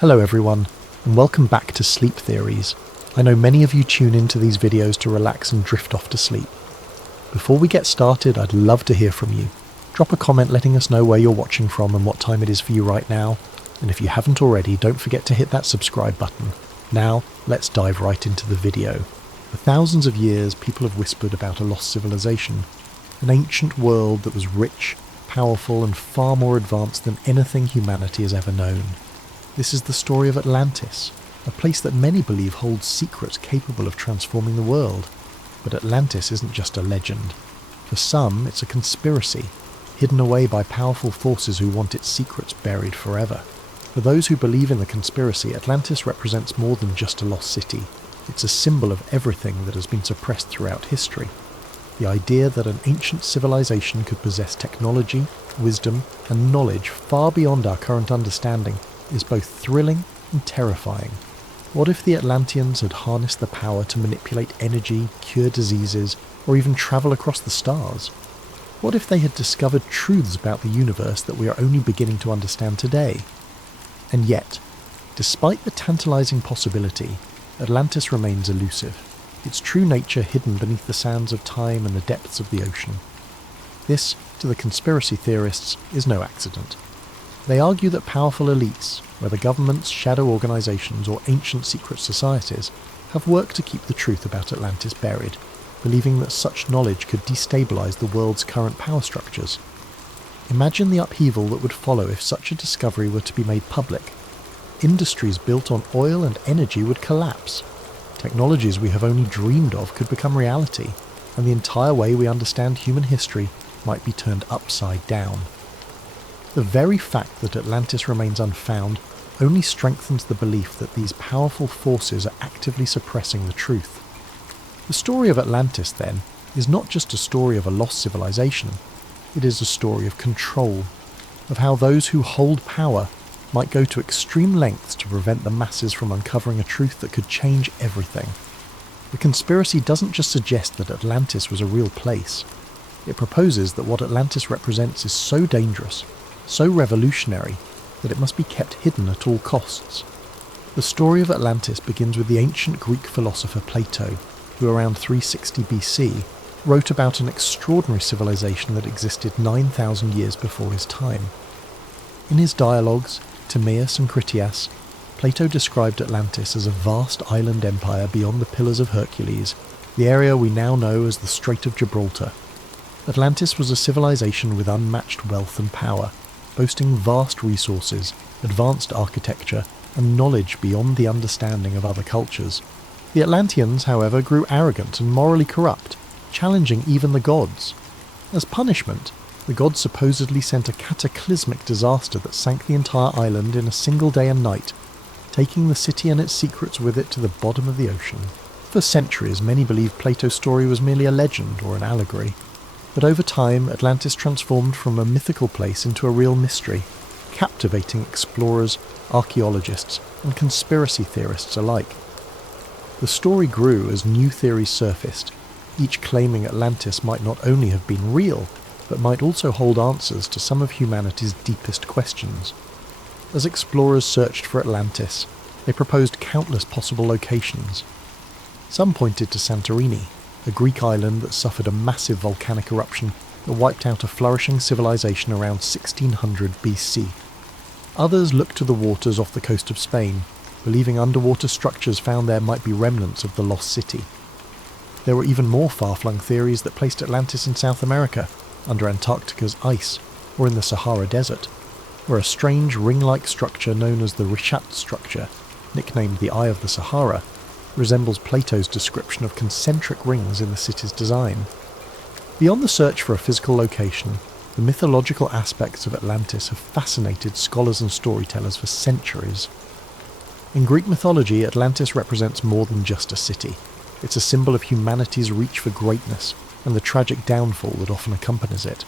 Hello everyone, and welcome back to Sleep Theories. I know many of you tune into these videos to relax and drift off to sleep. Before we get started, I'd love to hear from you. Drop a comment letting us know where you're watching from and what time it is for you right now. And if you haven't already, don't forget to hit that subscribe button. Now, let's dive right into the video. For thousands of years, people have whispered about a lost civilization, an ancient world that was rich, powerful, and far more advanced than anything humanity has ever known. This is the story of Atlantis, a place that many believe holds secrets capable of transforming the world. But Atlantis isn't just a legend. For some, it's a conspiracy, hidden away by powerful forces who want its secrets buried forever. For those who believe in the conspiracy, Atlantis represents more than just a lost city. It's a symbol of everything that has been suppressed throughout history. The idea that an ancient civilization could possess technology, wisdom, and knowledge far beyond our current understanding is both thrilling and terrifying. What if the Atlanteans had harnessed the power to manipulate energy, cure diseases, or even travel across the stars? What if they had discovered truths about the universe that we are only beginning to understand today? And yet, despite the tantalizing possibility, Atlantis remains elusive, its true nature hidden beneath the sands of time and the depths of the ocean. This, to the conspiracy theorists, is no accident. They argue that powerful elites, whether governments, shadow organisations or ancient secret societies, have worked to keep the truth about Atlantis buried, believing that such knowledge could destabilise the world's current power structures. Imagine the upheaval that would follow if such a discovery were to be made public. Industries built on oil and energy would collapse. Technologies we have only dreamed of could become reality, and the entire way we understand human history might be turned upside down. The very fact that Atlantis remains unfound only strengthens the belief that these powerful forces are actively suppressing the truth. The story of Atlantis, then, is not just a story of a lost civilization. It is a story of control, of how those who hold power might go to extreme lengths to prevent the masses from uncovering a truth that could change everything. The conspiracy doesn't just suggest that Atlantis was a real place. It proposes that what Atlantis represents is so dangerous, so revolutionary, that it must be kept hidden at all costs. The story of Atlantis begins with the ancient Greek philosopher Plato, who around 360 BC wrote about an extraordinary civilization that existed 9,000 years before his time. In his dialogues, Timaeus and Critias, Plato described Atlantis as a vast island empire beyond the Pillars of Hercules, the area we now know as the Strait of Gibraltar. Atlantis was a civilization with unmatched wealth and power, boasting vast resources, advanced architecture, and knowledge beyond the understanding of other cultures. The Atlanteans, however, grew arrogant and morally corrupt, challenging even the gods. As punishment, the gods supposedly sent a cataclysmic disaster that sank the entire island in a single day and night, taking the city and its secrets with it to the bottom of the ocean. For centuries, many believed Plato's story was merely a legend or an allegory. But over time, Atlantis transformed from a mythical place into a real mystery, captivating explorers, archaeologists, and conspiracy theorists alike. The story grew as new theories surfaced, each claiming Atlantis might not only have been real, but might also hold answers to some of humanity's deepest questions. As explorers searched for Atlantis, they proposed countless possible locations. Some pointed to Santorini, a Greek island that suffered a massive volcanic eruption that wiped out a flourishing civilization around 1600 BC. Others looked to the waters off the coast of Spain, believing underwater structures found there might be remnants of the lost city. There were even more far-flung theories that placed Atlantis in South America, under Antarctica's ice, or in the Sahara Desert, where a strange ring-like structure known as the Richat structure, nicknamed the Eye of the Sahara, resembles Plato's description of concentric rings in the city's design. Beyond the search for a physical location, the mythological aspects of Atlantis have fascinated scholars and storytellers for centuries. In Greek mythology, Atlantis represents more than just a city. It's a symbol of humanity's reach for greatness and the tragic downfall that often accompanies it.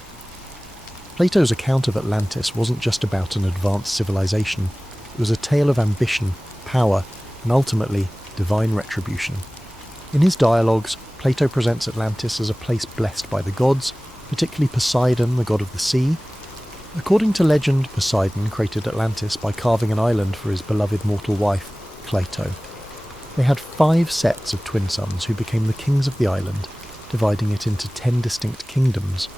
Plato's account of Atlantis wasn't just about an advanced civilization. It was a tale of ambition, power, and ultimately, divine retribution. In his dialogues, Plato presents Atlantis as a place blessed by the gods, particularly Poseidon, the god of the sea, According to legend, Poseidon created Atlantis by carving an island for his beloved mortal wife, Cleito. They had 5 sets of twin sons who became the kings of the island, dividing it into 10 distinct kingdoms.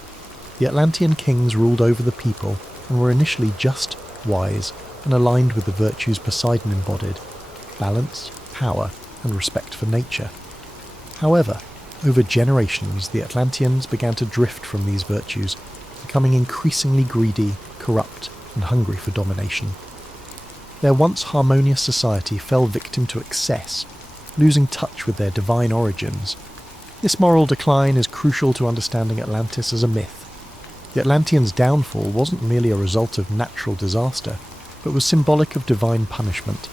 The Atlantean kings ruled over the people and were initially just, wise, and aligned with the virtues Poseidon embodied: balance, power, and respect for nature. However, over generations, the Atlanteans began to drift from these virtues, becoming increasingly greedy, corrupt, and hungry for domination. Their once harmonious society fell victim to excess, losing touch with their divine origins. This moral decline is crucial to understanding Atlantis as a myth. The Atlanteans' downfall wasn't merely a result of natural disaster, but was symbolic of divine punishment.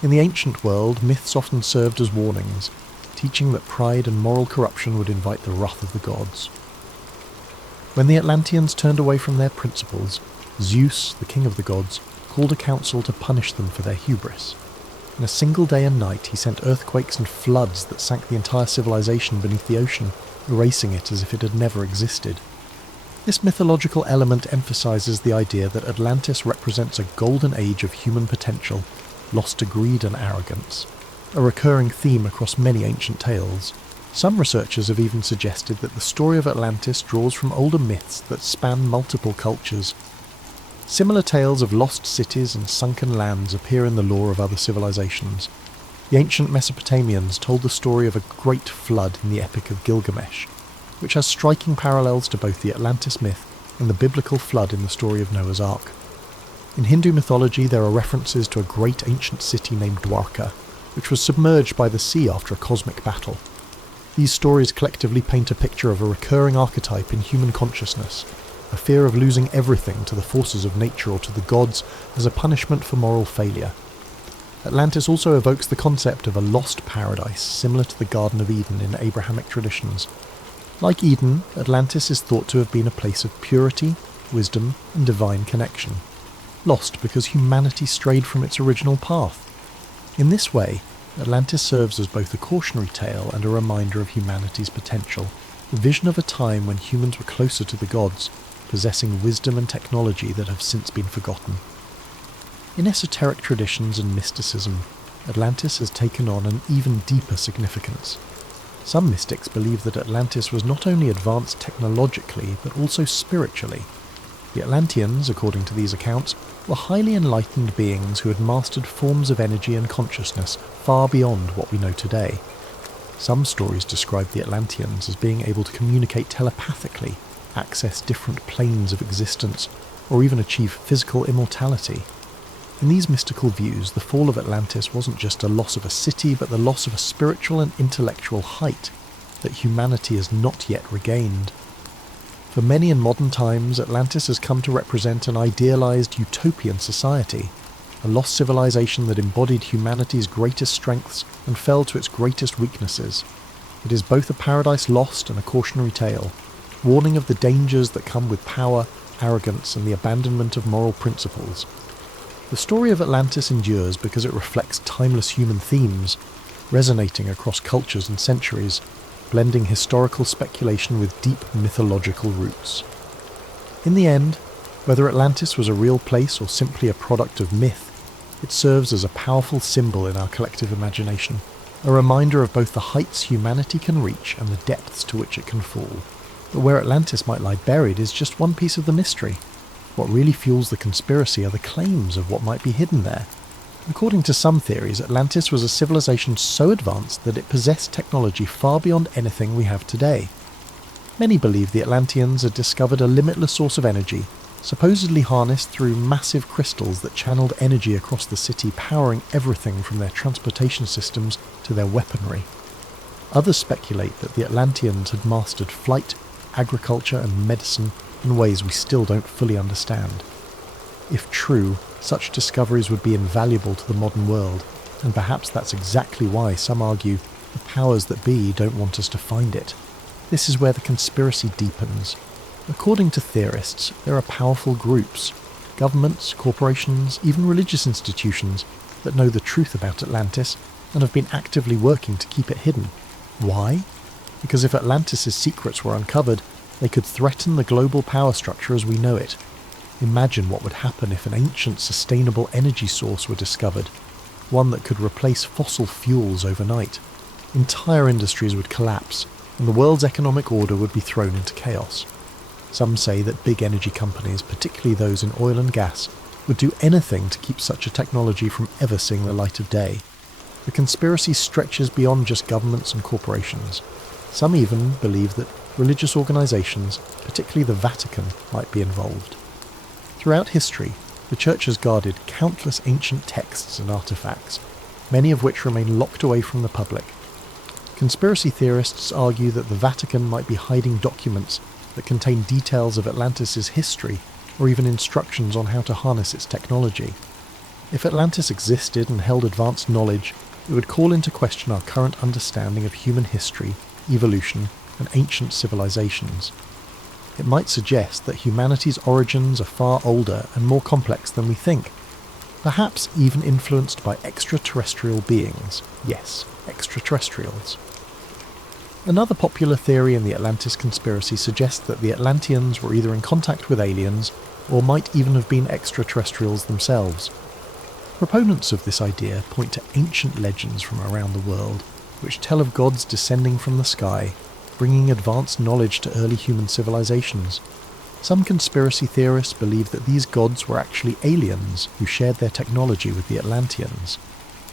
In the ancient world, myths often served as warnings, teaching that pride and moral corruption would invite the wrath of the gods. When the Atlanteans turned away from their principles, Zeus, the king of the gods, called a council to punish them for their hubris. In a single day and night, he sent earthquakes and floods that sank the entire civilization beneath the ocean, erasing it as if it had never existed. This mythological element emphasizes the idea that Atlantis represents a golden age of human potential, lost to greed and arrogance, a recurring theme across many ancient tales. Some researchers have even suggested that the story of Atlantis draws from older myths that span multiple cultures. Similar tales of lost cities and sunken lands appear in the lore of other civilizations. The ancient Mesopotamians told the story of a great flood in the Epic of Gilgamesh, which has striking parallels to both the Atlantis myth and the biblical flood in the story of Noah's Ark. In Hindu mythology, there are references to a great ancient city named Dwarka, which was submerged by the sea after a cosmic battle. These stories collectively paint a picture of a recurring archetype in human consciousness, a fear of losing everything to the forces of nature or to the gods as a punishment for moral failure. Atlantis also evokes the concept of a lost paradise, similar to the Garden of Eden in Abrahamic traditions. Like Eden, Atlantis is thought to have been a place of purity, wisdom, and divine connection, lost because humanity strayed from its original path. In this way, Atlantis serves as both a cautionary tale and a reminder of humanity's potential, a vision of a time when humans were closer to the gods, possessing wisdom and technology that have since been forgotten. In esoteric traditions and mysticism, Atlantis has taken on an even deeper significance. Some mystics believe that Atlantis was not only advanced technologically, but also spiritually. The Atlanteans, according to these accounts, were highly enlightened beings who had mastered forms of energy and consciousness far beyond what we know today. Some stories describe the Atlanteans as being able to communicate telepathically, access different planes of existence, or even achieve physical immortality. In these mystical views, the fall of Atlantis wasn't just a loss of a city, but the loss of a spiritual and intellectual height that humanity has not yet regained. For many in modern times, Atlantis has come to represent an idealized utopian society, a lost civilization that embodied humanity's greatest strengths and fell to its greatest weaknesses. It is both a paradise lost and a cautionary tale, warning of the dangers that come with power, arrogance, and the abandonment of moral principles. The story of Atlantis endures because it reflects timeless human themes, resonating across cultures and centuries, blending historical speculation with deep mythological roots. In the end, whether Atlantis was a real place or simply a product of myth, it serves as a powerful symbol in our collective imagination, a reminder of both the heights humanity can reach and the depths to which it can fall. But where Atlantis might lie buried is just one piece of the mystery. What really fuels the conspiracy are the claims of what might be hidden there. According to some theories, Atlantis was a civilization so advanced that it possessed technology far beyond anything we have today. Many believe the Atlanteans had discovered a limitless source of energy, supposedly harnessed through massive crystals that channeled energy across the city, powering everything from their transportation systems to their weaponry. Others speculate that the Atlanteans had mastered flight, agriculture, and medicine in ways we still don't fully understand. If true, such discoveries would be invaluable to the modern world, and perhaps that's exactly why some argue the powers that be don't want us to find it. This is where the conspiracy deepens. According to theorists, there are powerful groups, governments, corporations, even religious institutions that know the truth about Atlantis and have been actively working to keep it hidden. Why? Because if Atlantis' secrets were uncovered, they could threaten the global power structure as we know it. Imagine what would happen if an ancient sustainable energy source were discovered, one that could replace fossil fuels overnight. Entire industries would collapse, and the world's economic order would be thrown into chaos. Some say that big energy companies, particularly those in oil and gas, would do anything to keep such a technology from ever seeing the light of day. The conspiracy stretches beyond just governments and corporations. Some even believe that religious organisations, particularly the Vatican, might be involved. Throughout history, the Church has guarded countless ancient texts and artefacts, many of which remain locked away from the public. Conspiracy theorists argue that the Vatican might be hiding documents that contain details of Atlantis' history, or even instructions on how to harness its technology. If Atlantis existed and held advanced knowledge, it would call into question our current understanding of human history, evolution, and ancient civilizations. It might suggest that humanity's origins are far older and more complex than we think, perhaps even influenced by extraterrestrial beings. Yes, extraterrestrials. Another popular theory in the Atlantis conspiracy suggests that the Atlanteans were either in contact with aliens, or might even have been extraterrestrials themselves. Proponents of this idea point to ancient legends from around the world, which tell of gods descending from the sky, bringing advanced knowledge to early human civilizations. Some conspiracy theorists believe that these gods were actually aliens who shared their technology with the Atlanteans.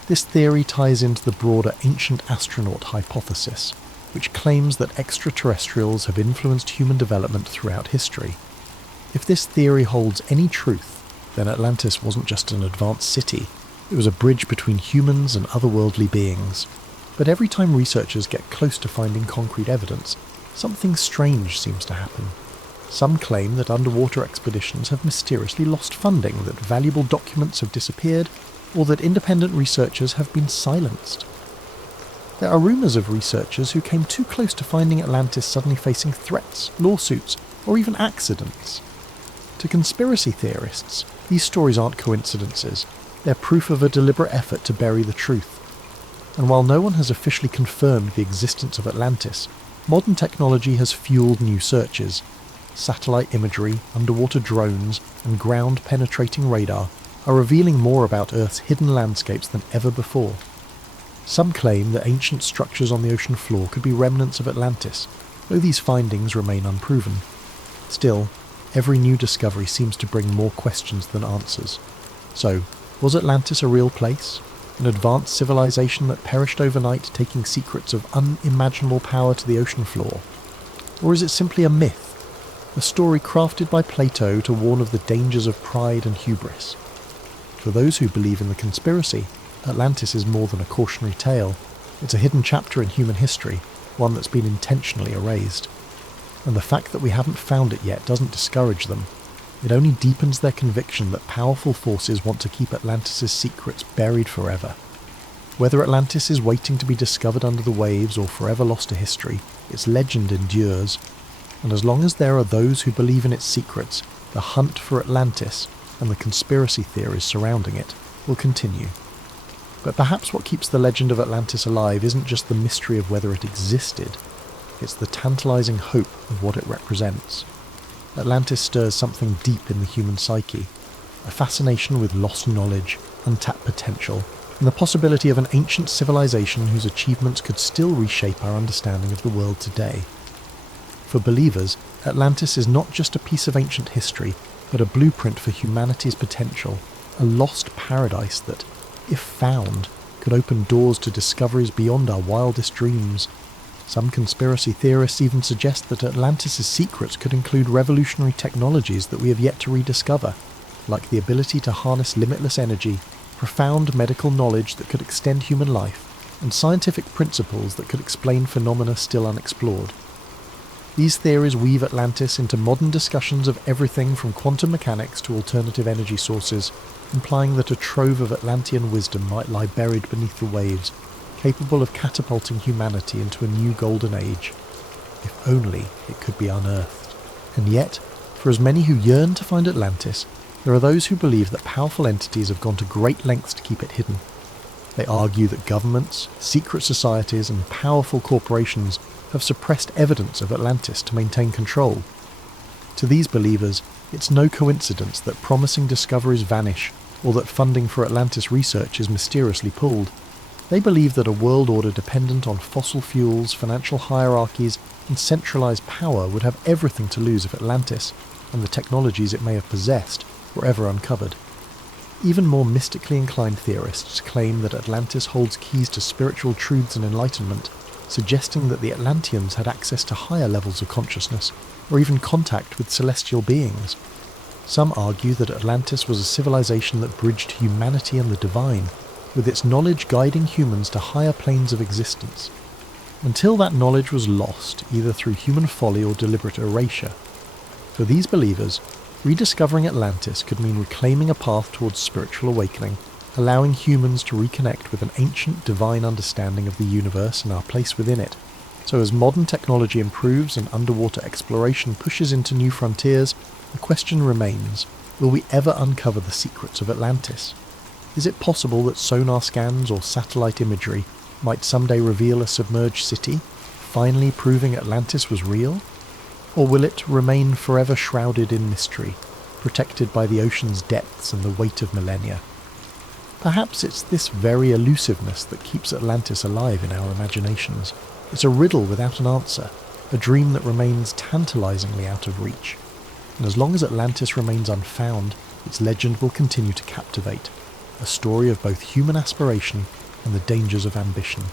This theory ties into the broader ancient astronaut hypothesis, which claims that extraterrestrials have influenced human development throughout history. If this theory holds any truth, then Atlantis wasn't just an advanced city, it was a bridge between humans and otherworldly beings. But every time researchers get close to finding concrete evidence, something strange seems to happen. Some claim that underwater expeditions have mysteriously lost funding, that valuable documents have disappeared, or that independent researchers have been silenced. There are rumours of researchers who came too close to finding Atlantis suddenly facing threats, lawsuits, or even accidents. To conspiracy theorists, these stories aren't coincidences. They're proof of a deliberate effort to bury the truth. And while no one has officially confirmed the existence of Atlantis, modern technology has fueled new searches. Satellite imagery, underwater drones, and ground-penetrating radar are revealing more about Earth's hidden landscapes than ever before. Some claim that ancient structures on the ocean floor could be remnants of Atlantis, though these findings remain unproven. Still, every new discovery seems to bring more questions than answers. So, was Atlantis a real place? An advanced civilization that perished overnight, taking secrets of unimaginable power to the ocean floor? Or is it simply a myth? A story crafted by Plato to warn of the dangers of pride and hubris? For those who believe in the conspiracy, Atlantis is more than a cautionary tale. It's a hidden chapter in human history, one that's been intentionally erased. And the fact that we haven't found it yet doesn't discourage them. It only deepens their conviction that powerful forces want to keep Atlantis' secrets buried forever. Whether Atlantis is waiting to be discovered under the waves or forever lost to history, its legend endures. And as long as there are those who believe in its secrets, the hunt for Atlantis and the conspiracy theories surrounding it will continue. But perhaps what keeps the legend of Atlantis alive isn't just the mystery of whether it existed, it's the tantalizing hope of what it represents. Atlantis stirs something deep in the human psyche, a fascination with lost knowledge, untapped potential, and the possibility of an ancient civilization whose achievements could still reshape our understanding of the world today. For believers, Atlantis is not just a piece of ancient history, but a blueprint for humanity's potential, a lost paradise that, if found, could open doors to discoveries beyond our wildest dreams. Some conspiracy theorists even suggest that Atlantis' secrets could include revolutionary technologies that we have yet to rediscover, like the ability to harness limitless energy, profound medical knowledge that could extend human life, and scientific principles that could explain phenomena still unexplored. These theories weave Atlantis into modern discussions of everything from quantum mechanics to alternative energy sources, implying that a trove of Atlantean wisdom might lie buried beneath the waves, capable of catapulting humanity into a new golden age. If only it could be unearthed. And yet, for as many who yearn to find Atlantis, there are those who believe that powerful entities have gone to great lengths to keep it hidden. They argue that governments, secret societies, and powerful corporations have suppressed evidence of Atlantis to maintain control. To these believers, It's no coincidence that promising discoveries vanish or that funding for Atlantis research is mysteriously pulled. They believe that a world order dependent on fossil fuels, financial hierarchies, and centralized power would have everything to lose if Atlantis, and the technologies it may have possessed, were ever uncovered. Even more mystically inclined theorists claim that Atlantis holds keys to spiritual truths and enlightenment, suggesting that the Atlanteans had access to higher levels of consciousness, or even contact with celestial beings. Some argue that Atlantis was a civilization that bridged humanity and the divine, with its knowledge guiding humans to higher planes of existence, until that knowledge was lost, either through human folly or deliberate erasure. For these believers, rediscovering Atlantis could mean reclaiming a path towards spiritual awakening, allowing humans to reconnect with an ancient divine understanding of the universe and our place within it. So as modern technology improves and underwater exploration pushes into new frontiers, the question remains, will we ever uncover the secrets of Atlantis? Is it possible that sonar scans or satellite imagery might someday reveal a submerged city, finally proving Atlantis was real? Or will it remain forever shrouded in mystery, protected by the ocean's depths and the weight of millennia? Perhaps it's this very elusiveness that keeps Atlantis alive in our imaginations. It's a riddle without an answer, a dream that remains tantalizingly out of reach. And as long as Atlantis remains unfound, its legend will continue to captivate, a story of both human aspiration and the dangers of ambition.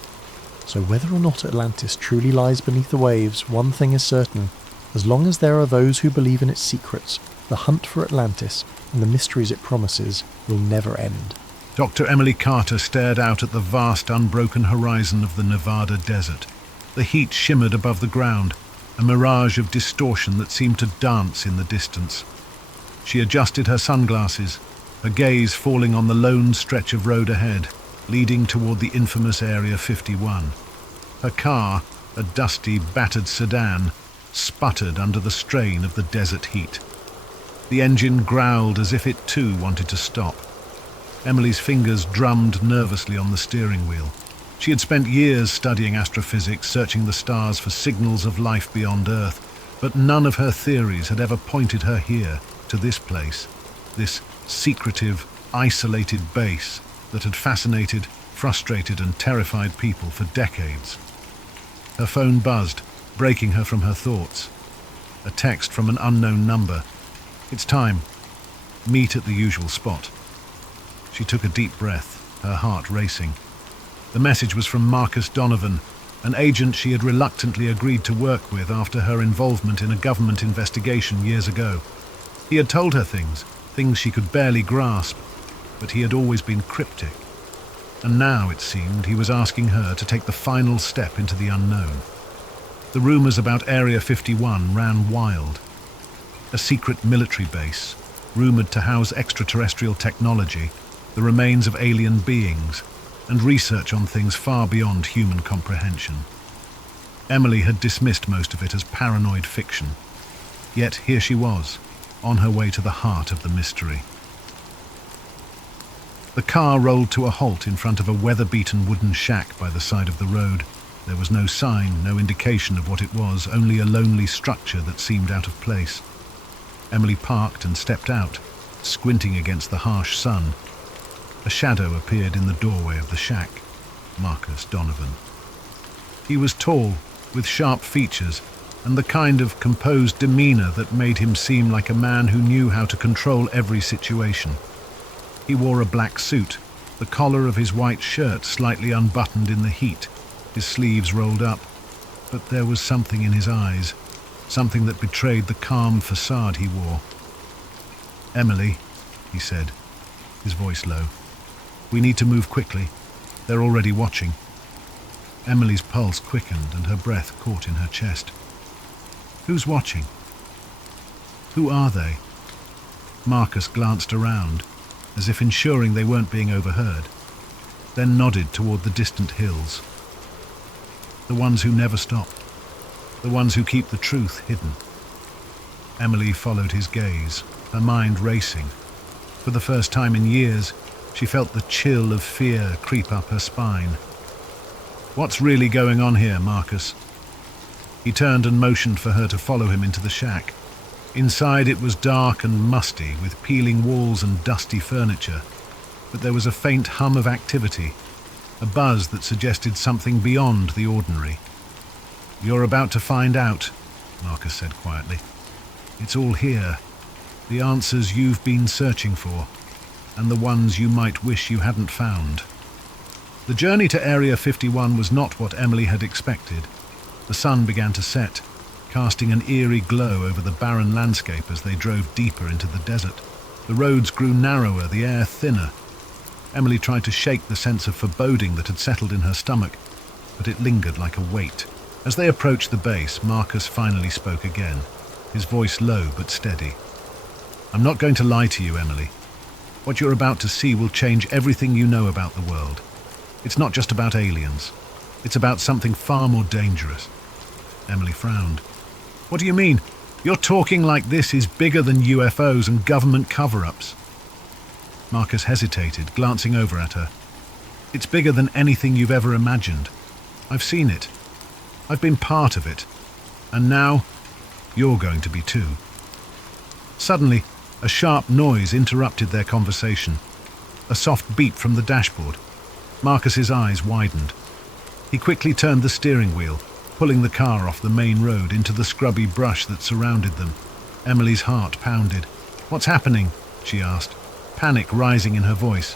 So whether or not Atlantis truly lies beneath the waves, one thing is certain: as long as there are those who believe in its secrets, the hunt for Atlantis and the mysteries it promises will never end. Dr. Emily Carter stared out at the vast, unbroken horizon of the Nevada desert. The heat shimmered above the ground, a mirage of distortion that seemed to dance in the distance. She adjusted her sunglasses, her gaze falling on the lone stretch of road ahead, leading toward the infamous Area 51. Her car, a dusty, battered sedan, sputtered under the strain of the desert heat. The engine growled as if it too wanted to stop. Emily's fingers drummed nervously on the steering wheel. She had spent years studying astrophysics, searching the stars for signals of life beyond Earth, but none of her theories had ever pointed her here, to this place, this secretive, isolated base that had fascinated, frustrated and terrified people for decades. Her phone buzzed, breaking her from her thoughts. A text from an unknown number. "It's time. Meet at the usual spot." She took a deep breath, her heart racing. The message was from Marcus Donovan, an agent she had reluctantly agreed to work with after her involvement in a government investigation years ago. He had told her things she could barely grasp, but he had always been cryptic. And now, it seemed, he was asking her to take the final step into the unknown. The rumors about Area 51 ran wild. A secret military base, rumored to house extraterrestrial technology, the remains of alien beings, and research on things far beyond human comprehension. Emily had dismissed most of it as paranoid fiction. Yet here she was, on her way to the heart of the mystery. The car rolled to a halt in front of a weather-beaten wooden shack by the side of the road. There was no sign, no indication of what it was, only a lonely structure that seemed out of place. Emily parked and stepped out, squinting against the harsh sun. A shadow appeared in the doorway of the shack. Marcus Donovan. He was tall, with sharp features, and the kind of composed demeanor that made him seem like a man who knew how to control every situation. He wore a black suit, the collar of his white shirt slightly unbuttoned in the heat, his sleeves rolled up, but there was something in his eyes, something that betrayed the calm facade he wore. "Emily," he said, his voice low, "we need to move quickly. They're already watching." Emily's pulse quickened and her breath caught in her chest. Who's watching? Who are they? Marcus glanced around, as if ensuring they weren't being overheard, then nodded toward the distant hills. The ones who never stop. The ones who keep the truth hidden. Emily followed his gaze, her mind racing. For the first time in years, she felt the chill of fear creep up her spine. "What's really going on here, Marcus?" He turned and motioned for her to follow him into the shack. Inside it was dark and musty, with peeling walls and dusty furniture, but there was a faint hum of activity, a buzz that suggested something beyond the ordinary. "You're about to find out," Marcus said quietly. "It's all here, the answers you've been searching for, and the ones you might wish you hadn't found." The journey to Area 51 was not what Emily had expected. The sun began to set, casting an eerie glow over the barren landscape as they drove deeper into the desert. The roads grew narrower, the air thinner. Emily tried to shake the sense of foreboding that had settled in her stomach, but it lingered like a weight. As they approached the base, Marcus finally spoke again, his voice low but steady. "I'm not going to lie to you, Emily. What you're about to see will change everything you know about the world. It's not just about aliens. It's about something far more dangerous." Emily frowned. "What do you mean? You're talking like this is bigger than UFOs and government cover-ups." Marcus hesitated, glancing over at her. "It's bigger than anything you've ever imagined. I've seen it. I've been part of it. And now, you're going to be too." Suddenly, a sharp noise interrupted their conversation. A soft beep from the dashboard. Marcus's eyes widened. He quickly turned the steering wheel, pulling the car off the main road into the scrubby brush that surrounded them. Emily's heart pounded. "What's happening?" she asked, panic rising in her voice.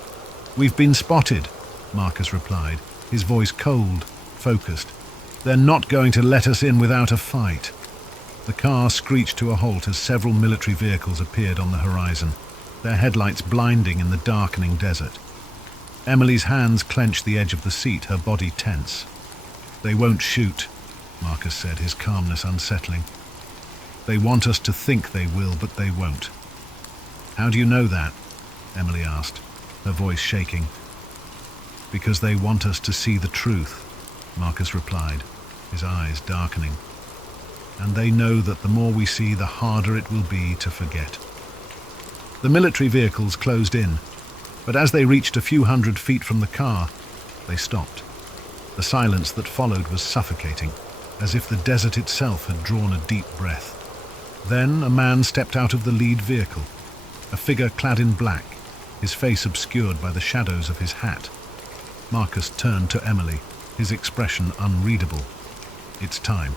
"We've been spotted," Marcus replied, his voice cold, focused. "They're not going to let us in without a fight." The car screeched to a halt as several military vehicles appeared on the horizon, their headlights blinding in the darkening desert. Emily's hands clenched the edge of the seat, her body tense. "They won't shoot," Marcus said, his calmness unsettling. "They want us to think they will, but they won't." "How do you know that?" Emily asked, her voice shaking. "Because they want us to see the truth," Marcus replied, his eyes darkening. "And they know that the more we see, the harder it will be to forget." The military vehicles closed in, but as they reached a few hundred feet from the car, they stopped. The silence that followed was suffocating, as if the desert itself had drawn a deep breath. Then a man stepped out of the lead vehicle, a figure clad in black, his face obscured by the shadows of his hat. Marcus turned to Emily, his expression unreadable. "It's time."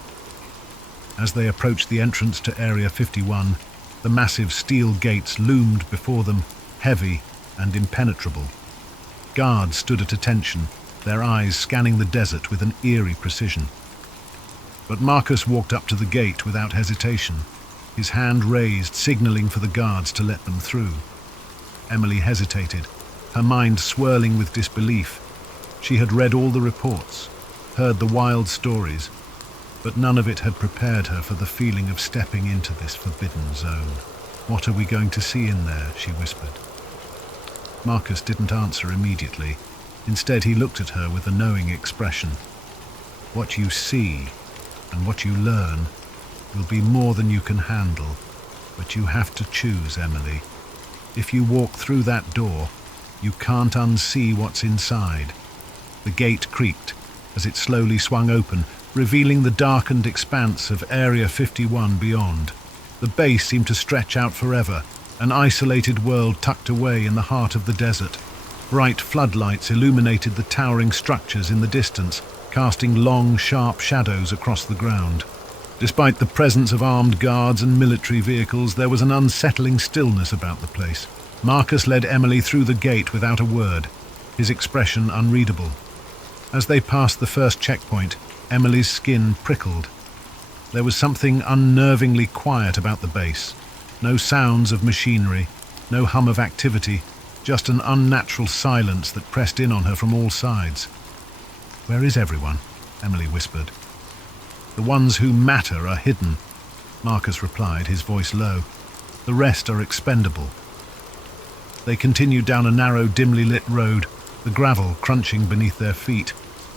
As they approached the entrance to Area 51, the massive steel gates loomed before them, heavy and impenetrable. Guards stood at attention, their eyes scanning the desert with an eerie precision. But Marcus walked up to the gate without hesitation, his hand raised, signaling for the guards to let them through. Emily hesitated, her mind swirling with disbelief. She had read all the reports, heard the wild stories, but none of it had prepared her for the feeling of stepping into this forbidden zone. "What are we going to see in there?" she whispered. Marcus didn't answer immediately. Instead, he looked at her with a knowing expression. "What you see and what you learn will be more than you can handle, but you have to choose, Emily. If you walk through that door, you can't unsee what's inside." The gate creaked as it slowly swung open, revealing the darkened expanse of Area 51 beyond. The base seemed to stretch out forever, an isolated world tucked away in the heart of the desert. Bright floodlights illuminated the towering structures in the distance, casting long, sharp shadows across the ground. Despite the presence of armed guards and military vehicles, there was an unsettling stillness about the place. Marcus led Emily through the gate without a word, his expression unreadable. As they passed the first checkpoint, Emily's skin prickled. There was something unnervingly quiet about the base. No sounds of machinery, no hum of activity, just an unnatural silence that pressed in on her from all sides. "Where is everyone?" Emily whispered. "The ones who matter are hidden," Marcus replied, his voice low. "The rest are expendable." They continued down a narrow, dimly lit road, the gravel crunching beneath their feet.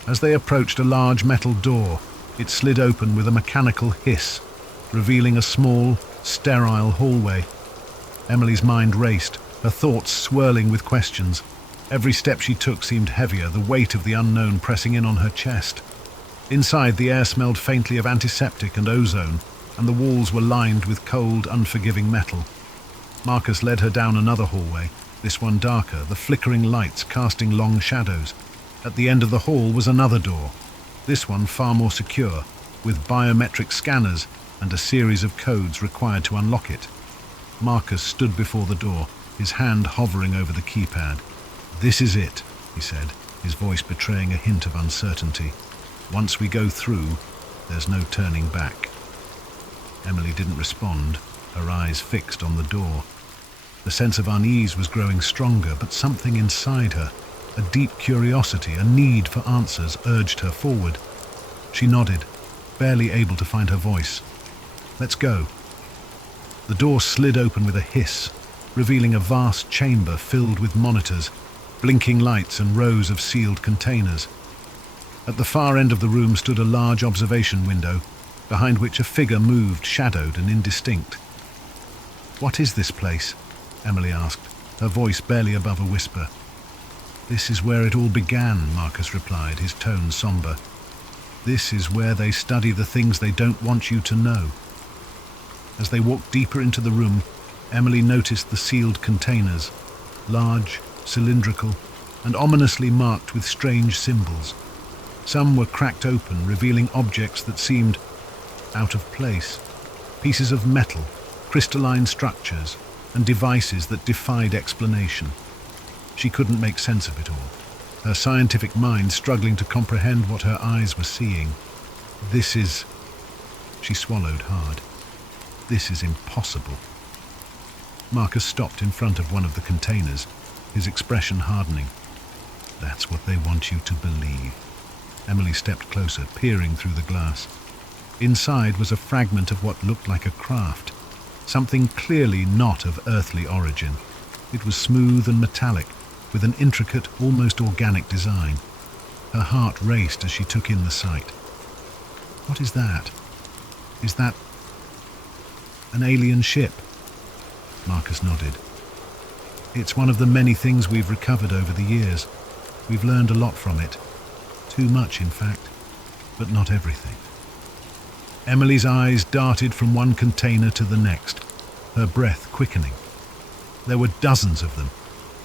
As they approached a large metal door, it slid open with a mechanical hiss, revealing a small, sterile hallway. Emily's mind raced, her thoughts swirling with questions. Every step she took seemed heavier, the weight of the unknown pressing in on her chest. Inside, the air smelled faintly of antiseptic and ozone, and the walls were lined with cold, unforgiving metal. Marcus led her down another hallway, this one darker, the flickering lights casting long shadows. At the end of the hall was another door, this one far more secure, with biometric scanners and a series of codes required to unlock it. Marcus stood before the door, his hand hovering over the keypad. "This is it," he said, his voice betraying a hint of uncertainty. "Once we go through, there's no turning back." Emily didn't respond, her eyes fixed on the door. The sense of unease was growing stronger, but something inside her, a deep curiosity, a need for answers, urged her forward. She nodded, barely able to find her voice. "Let's go." The door slid open with a hiss, revealing a vast chamber filled with monitors, blinking lights and rows of sealed containers. At the far end of the room stood a large observation window, behind which a figure moved, shadowed and indistinct. "What is this place?" Emily asked, her voice barely above a whisper. "This is where it all began," Marcus replied, his tone somber. "This is where they study the things they don't want you to know." As they walked deeper into the room, Emily noticed the sealed containers, large, cylindrical, and ominously marked with strange symbols. Some were cracked open, revealing objects that seemed out of place, pieces of metal, crystalline structures, and devices that defied explanation. She couldn't make sense of it all, her scientific mind struggling to comprehend what her eyes were seeing. "This is..." She swallowed hard. "This is impossible." Marcus stopped in front of one of the containers, his expression hardening. "That's what they want you to believe." Emily stepped closer, peering through the glass. Inside was a fragment of what looked like a craft, something clearly not of earthly origin. It was smooth and metallic, with an intricate, almost organic design. Her heart raced as she took in the sight. "What is that? Is that an alien ship?" Marcus nodded. "It's one of the many things we've recovered over the years. We've learned a lot from it. Too much, in fact, but not everything." Emily's eyes darted from one container to the next, her breath quickening. There were dozens of them,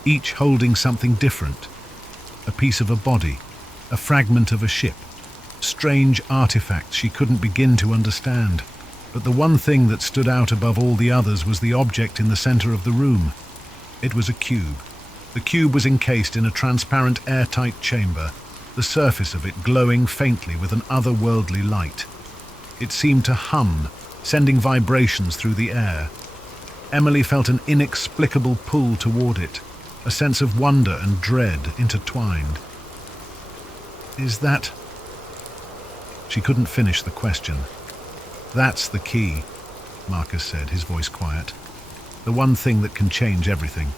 each holding something different. A piece of a body, a fragment of a ship, strange artifacts she couldn't begin to understand. But the one thing that stood out above all the others was the object in the center of the room. It was a cube. The cube was encased in a transparent, airtight chamber, the surface of it glowing faintly with an otherworldly light. It seemed to hum, sending vibrations through the air. Emily felt an inexplicable pull toward it, a sense of wonder and dread intertwined. "Is that..." She couldn't finish the question. "That's the key," Marcus said, his voice quiet. "The one thing that can change everything."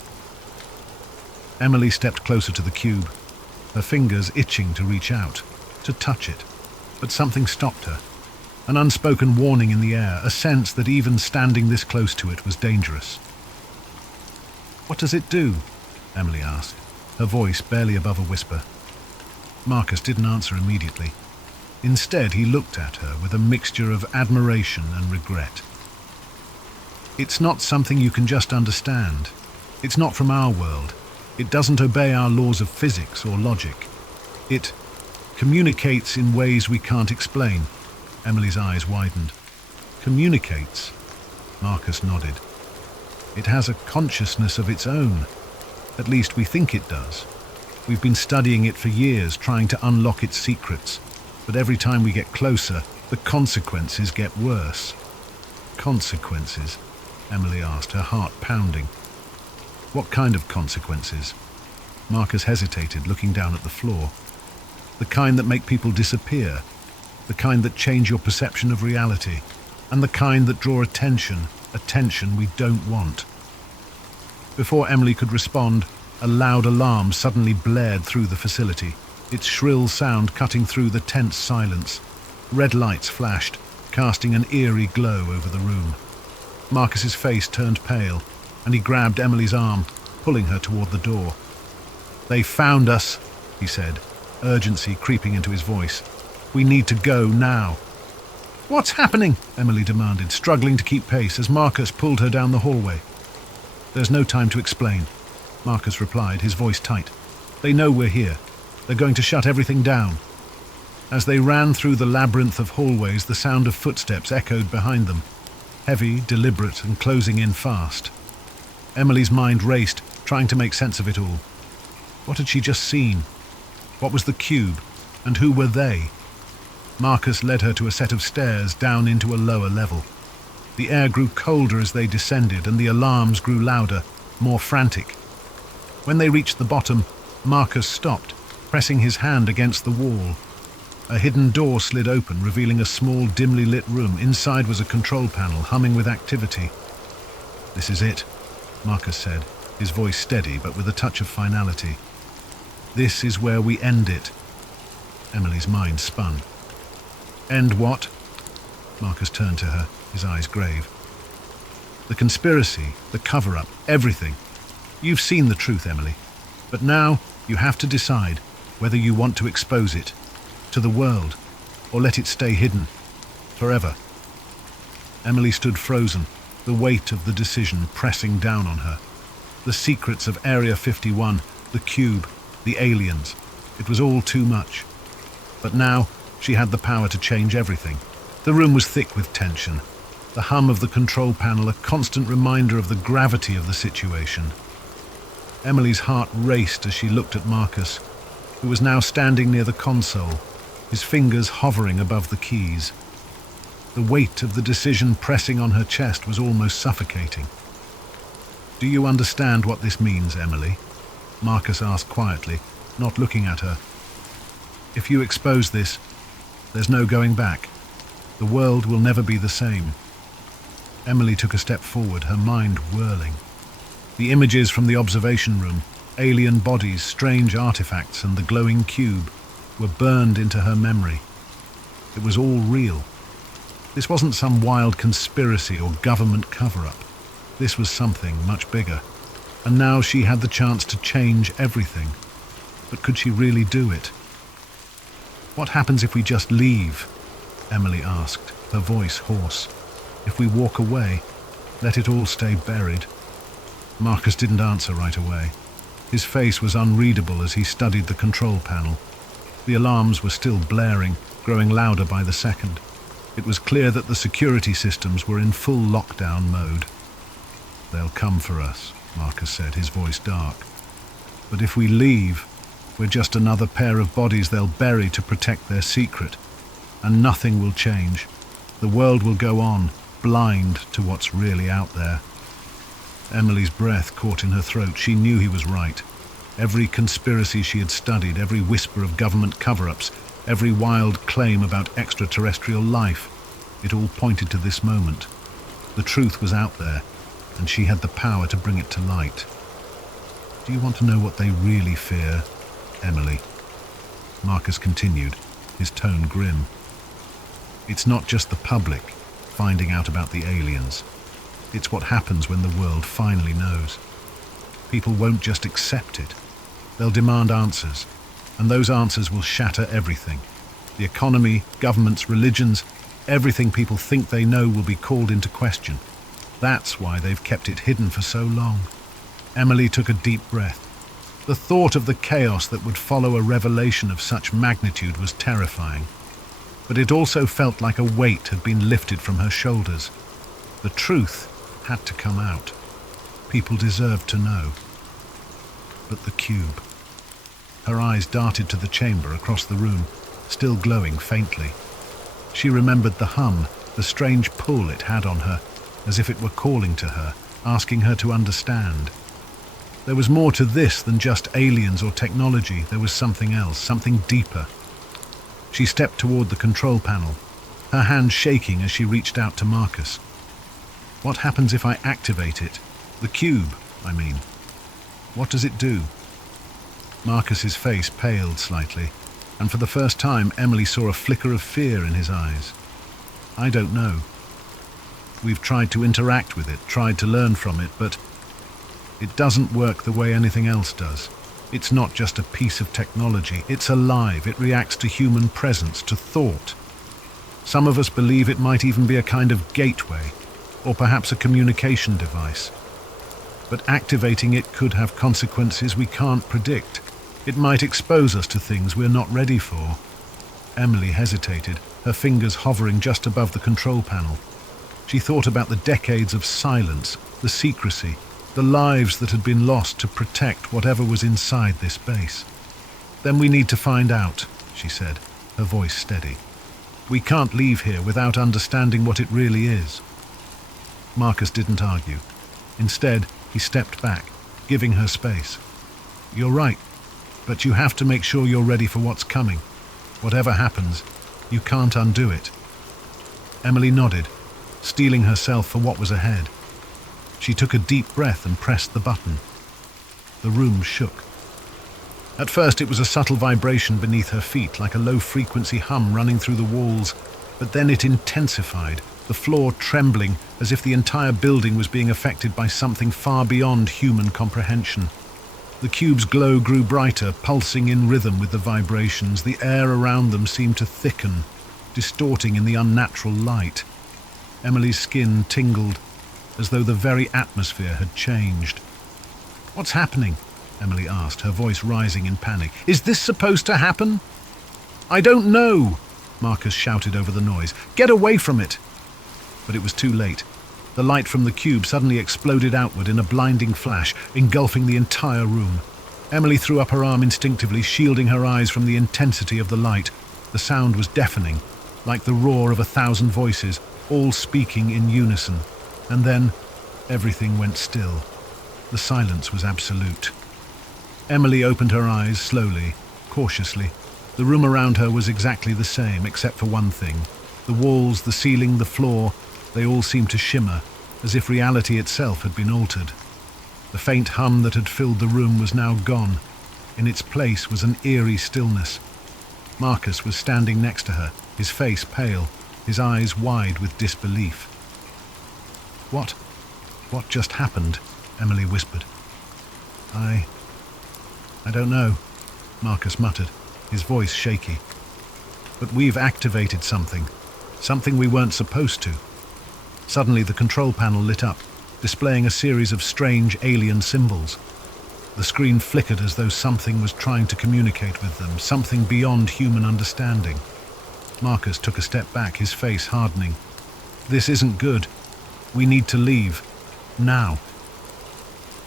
Emily stepped closer to the cube, her fingers itching to reach out, to touch it. But something stopped her. An unspoken warning in the air, a sense that even standing this close to it was dangerous. "What does it do?" Emily asked, her voice barely above a whisper. Marcus didn't answer immediately. Instead, he looked at her with a mixture of admiration and regret. "It's not something you can just understand. It's not from our world. It doesn't obey our laws of physics or logic. It communicates in ways we can't explain." Emily's eyes widened. "Communicates?" Marcus nodded. "It has a consciousness of its own. At least we think it does. We've been studying it for years, trying to unlock its secrets. But every time we get closer, the consequences get worse." "Consequences?" Emily asked, her heart pounding. "What kind of consequences?" Marcus hesitated, looking down at the floor. "The kind that make people disappear, the kind that change your perception of reality, and the kind that draw attention we don't want." Before Emily could respond, a loud alarm suddenly blared through the facility, its shrill sound cutting through the tense silence. Red lights flashed, casting an eerie glow over the room. Marcus's face turned pale, and he grabbed Emily's arm, pulling her toward the door. "They found us," he said, urgency creeping into his voice. "We need to go now." "What's happening?" Emily demanded, struggling to keep pace as Marcus pulled her down the hallway. "There's no time to explain," Marcus replied, his voice tight. "They know we're here. They're going to shut everything down." As they ran through the labyrinth of hallways, the sound of footsteps echoed behind them, heavy, deliberate, and closing in fast. Emily's mind raced, trying to make sense of it all. What had she just seen? What was the cube? And who were they? Marcus led her to a set of stairs down into a lower level. The air grew colder as they descended, and the alarms grew louder, more frantic. When they reached the bottom, Marcus stopped, pressing his hand against the wall. A hidden door slid open, revealing a small, dimly lit room. Inside was a control panel, humming with activity. "This is it," Marcus said, his voice steady but with a touch of finality. "This is where we end it." Emily's mind spun. "End what?" Marcus turned to her, his eyes grave. "The conspiracy, the cover-up, everything. You've seen the truth, Emily. But now you have to decide whether you want to expose it to the world or let it stay hidden forever." Emily stood frozen, the weight of the decision pressing down on her. The secrets of Area 51, the cube, the aliens. It was all too much. But now she had the power to change everything. The room was thick with tension. The hum of the control panel, a constant reminder of the gravity of the situation. Emily's heart raced as she looked at Marcus, who was now standing near the console, his fingers hovering above the keys. The weight of the decision pressing on her chest was almost suffocating. "Do you understand what this means, Emily?" Marcus asked quietly, not looking at her. "If you expose this, there's no going back. The world will never be the same." Emily took a step forward, her mind whirling. The images from the observation room, alien bodies, strange artifacts, and the glowing cube were burned into her memory. It was all real. This wasn't some wild conspiracy or government cover-up. This was something much bigger. And now she had the chance to change everything. But could she really do it? "What happens if we just leave?" Emily asked, her voice hoarse. "If we walk away, let it all stay buried?" Marcus didn't answer right away. His face was unreadable as he studied the control panel. The alarms were still blaring, growing louder by the second. It was clear that the security systems were in full lockdown mode. "They'll come for us," Marcus said, his voice dark. "But if we leave, we're just another pair of bodies they'll bury to protect their secret. And nothing will change. The world will go on, blind to what's really out there." Emily's breath caught in her throat. She knew he was right. Every conspiracy she had studied, every whisper of government cover-ups, every wild claim about extraterrestrial life, it all pointed to this moment. The truth was out there, and she had the power to bring it to light. "Do you want to know what they really fear, Emily?" Marcus continued, his tone grim. "It's not just the public finding out about the aliens. It's what happens when the world finally knows. People won't just accept it. They'll demand answers, and those answers will shatter everything. The economy, governments, religions, everything people think they know will be called into question. That's why they've kept it hidden for so long." Emily took a deep breath. The thought of the chaos that would follow a revelation of such magnitude was terrifying. But it also felt like a weight had been lifted from her shoulders. The truth had to come out. People deserved to know. But the cube. Her eyes darted to the chamber across the room, still glowing faintly. She remembered the hum, the strange pull it had on her, as if it were calling to her, asking her to understand. There was more to this than just aliens or technology. There was something else, something deeper. She stepped toward the control panel, her hand shaking as she reached out to Marcus. "What happens if I activate it? The cube, I mean. What does it do?" Marcus's face paled slightly, and for the first time Emily saw a flicker of fear in his eyes. "I don't know. We've tried to interact with it, tried to learn from it, but it doesn't work the way anything else does. It's not just a piece of technology. It's alive. It reacts to human presence, to thought. Some of us believe it might even be a kind of gateway, or perhaps a communication device. But activating it could have consequences we can't predict. It might expose us to things we're not ready for. Emily hesitated, her fingers hovering just above the control panel. She thought about the decades of silence, the secrecy, the lives that had been lost to protect whatever was inside this base. "Then we need to find out," she said, her voice steady. "We can't leave here without understanding what it really is." Marcus didn't argue. Instead, he stepped back, giving her space. "You're right, but you have to make sure you're ready for what's coming. Whatever happens, you can't undo it." Emily nodded, steeling herself for what was ahead. She took a deep breath and pressed the button. The room shook. At first it was a subtle vibration beneath her feet, like a low-frequency hum running through the walls, but then it intensified, the floor trembling as if the entire building was being affected by something far beyond human comprehension. The cube's glow grew brighter, pulsing in rhythm with the vibrations. The air around them seemed to thicken, distorting in the unnatural light. Emily's skin tingled, as though the very atmosphere had changed. "What's happening?" Emily asked, her voice rising in panic. "Is this supposed to happen?" "I don't know," Marcus shouted over the noise. "Get away from it!" But it was too late. The light from the cube suddenly exploded outward in a blinding flash, engulfing the entire room. Emily threw up her arm instinctively, shielding her eyes from the intensity of the light. The sound was deafening, like the roar of 1,000 voices, all speaking in unison. And then everything went still. The silence was absolute. Emily opened her eyes slowly, cautiously. The room around her was exactly the same, except for one thing. The walls, the ceiling, the floor, they all seemed to shimmer, as if reality itself had been altered. The faint hum that had filled the room was now gone. In its place was an eerie stillness. Marcus was standing next to her, his face pale, his eyes wide with disbelief. What just happened?" Emily whispered. I don't know," Marcus muttered, his voice shaky. "But we've activated something we weren't supposed to." Suddenly the control panel lit up, displaying a series of strange alien symbols. The screen flickered as though something was trying to communicate with them, something beyond human understanding. Marcus took a step back, his face hardening. "This isn't good. We need to leave. Now."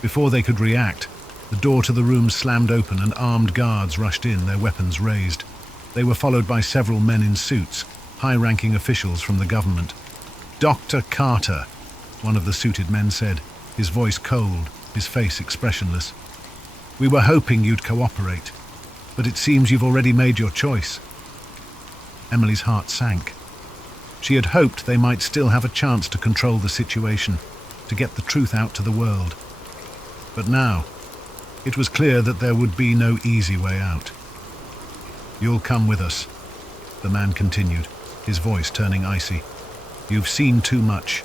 Before they could react, the door to the room slammed open and armed guards rushed in, their weapons raised. They were followed by several men in suits, high-ranking officials from the government. "Dr. Carter," one of the suited men said, his voice cold, his face expressionless. "We were hoping you'd cooperate, but it seems you've already made your choice." Emily's heart sank. She had hoped they might still have a chance to control the situation, to get the truth out to the world. But now, it was clear that there would be no easy way out. "You'll come with us," the man continued, his voice turning icy. "You've seen too much,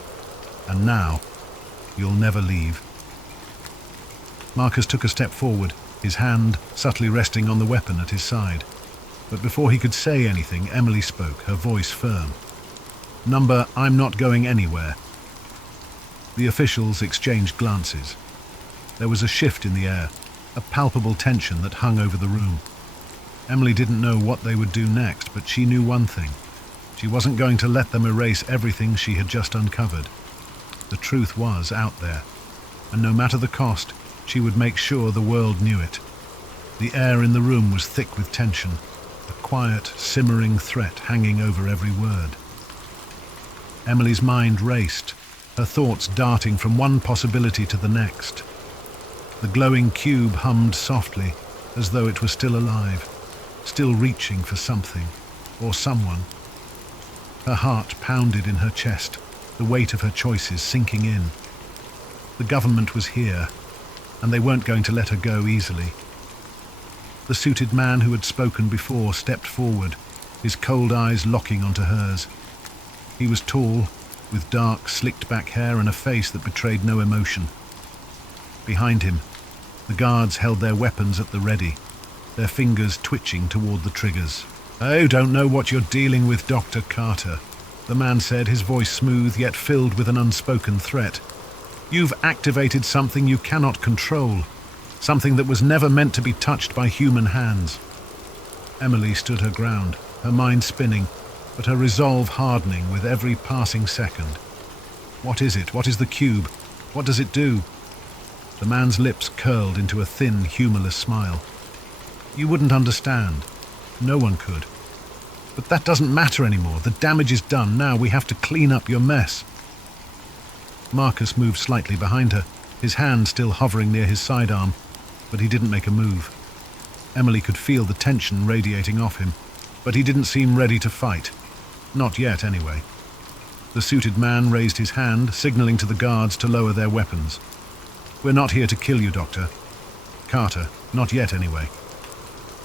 and now you'll never leave." Marcus took a step forward, his hand subtly resting on the weapon at his side. But before he could say anything, Emily spoke, her voice firm. "Number, I'm not going anywhere." The officials exchanged glances. There was a shift in the air, a palpable tension that hung over the room. Emily didn't know what they would do next, but she knew one thing. She wasn't going to let them erase everything she had just uncovered. The truth was out there, and no matter the cost, she would make sure the world knew it. The air in the room was thick with tension, a quiet, simmering threat hanging over every word. Emily's mind raced, her thoughts darting from one possibility to the next. The glowing cube hummed softly, as though it was still alive, still reaching for something, or someone. Her heart pounded in her chest, the weight of her choices sinking in. The government was here, and they weren't going to let her go easily. The suited man who had spoken before stepped forward, his cold eyes locking onto hers. He was tall, with dark, slicked-back hair and a face that betrayed no emotion. Behind him, the guards held their weapons at the ready, their fingers twitching toward the triggers. "I don't know what you're dealing with, Dr. Carter," the man said, his voice smooth yet filled with an unspoken threat. "You've activated something you cannot control, something that was never meant to be touched by human hands." Emily stood her ground, her mind spinning, but her resolve hardening with every passing second. "What is it? What is the cube? What does it do?" The man's lips curled into a thin, humorless smile. "You wouldn't understand. No one could. But that doesn't matter anymore. The damage is done. Now we have to clean up your mess." Marcus moved slightly behind her, his hand still hovering near his sidearm, but he didn't make a move. Emily could feel the tension radiating off him, but he didn't seem ready to fight. Not yet, anyway. The suited man raised his hand, signaling to the guards to lower their weapons. "We're not here to kill you, Doctor Carter. Not yet, anyway.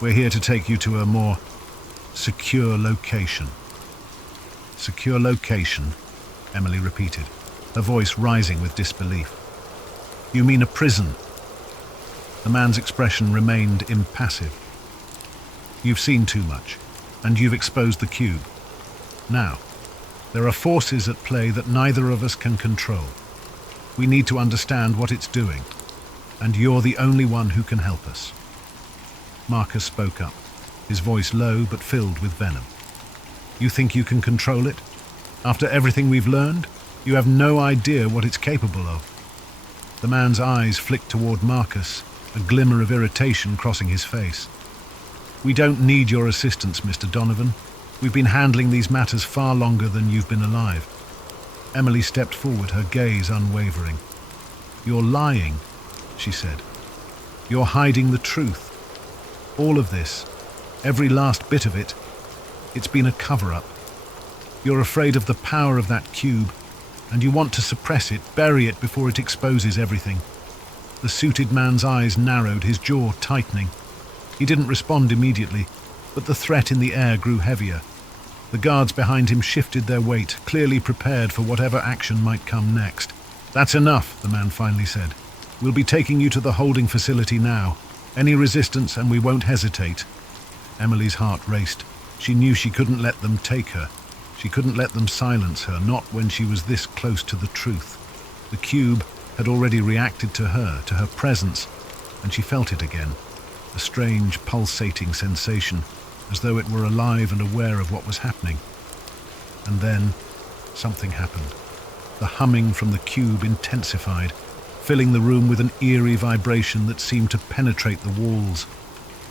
We're here to take you to a more secure location." "Secure location," Emily repeated, her voice rising with disbelief. "You mean a prison?" The man's expression remained impassive. "You've seen too much, and you've exposed the cube. Now, there are forces at play that neither of us can control. We need to understand what it's doing, and you're the only one who can help us." Marcus spoke up, his voice low but filled with venom. "You think you can control it? After everything we've learned, you have no idea what it's capable of." The man's eyes flicked toward Marcus, a glimmer of irritation crossing his face. "We don't need your assistance, Mr. Donovan. We've been handling these matters far longer than you've been alive." Emily stepped forward, her gaze unwavering. "You're lying," she said. "You're hiding the truth. All of this, every last bit of it, it's been a cover-up. You're afraid of the power of that cube, and you want to suppress it, bury it before it exposes everything." The suited man's eyes narrowed, his jaw tightening. He didn't respond immediately, but the threat in the air grew heavier. The guards behind him shifted their weight, clearly prepared for whatever action might come next. "That's enough," the man finally said. "We'll be taking you to the holding facility now. Any resistance and we won't hesitate." Emily's heart raced. She knew she couldn't let them take her. She couldn't let them silence her, not when she was this close to the truth. The cube had already reacted to her presence, and she felt it again. A strange, pulsating sensation, as though it were alive and aware of what was happening. And then, something happened. The humming from the cube intensified, filling the room with an eerie vibration that seemed to penetrate the walls.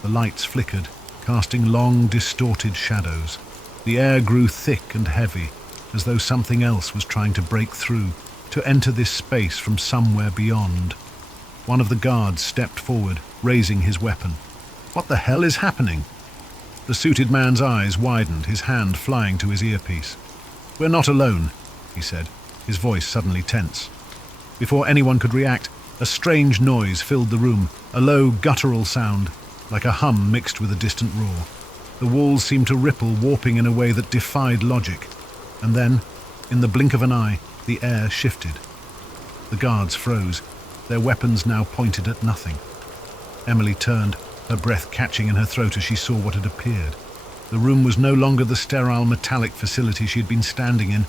The lights flickered, casting long, distorted shadows. The air grew thick and heavy, as though something else was trying to break through, to enter this space from somewhere beyond. One of the guards stepped forward, raising his weapon. "What the hell is happening?" The suited man's eyes widened, his hand flying to his earpiece. "We're not alone," he said, his voice suddenly tense. Before anyone could react, a strange noise filled the room, a low, guttural sound, like a hum mixed with a distant roar. The walls seemed to ripple, warping in a way that defied logic. And then, in the blink of an eye, the air shifted. The guards froze, their weapons now pointed at nothing. Emily turned, her breath catching in her throat as she saw what had appeared. The room was no longer the sterile metallic facility she had been standing in.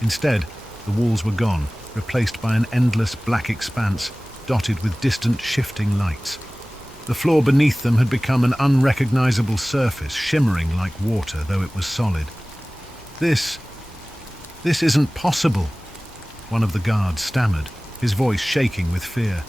Instead, the walls were gone, replaced by an endless black expanse, dotted with distant, shifting lights. The floor beneath them had become an unrecognizable surface, shimmering like water, though it was solid. This isn't possible," one of the guards stammered, his voice shaking with fear.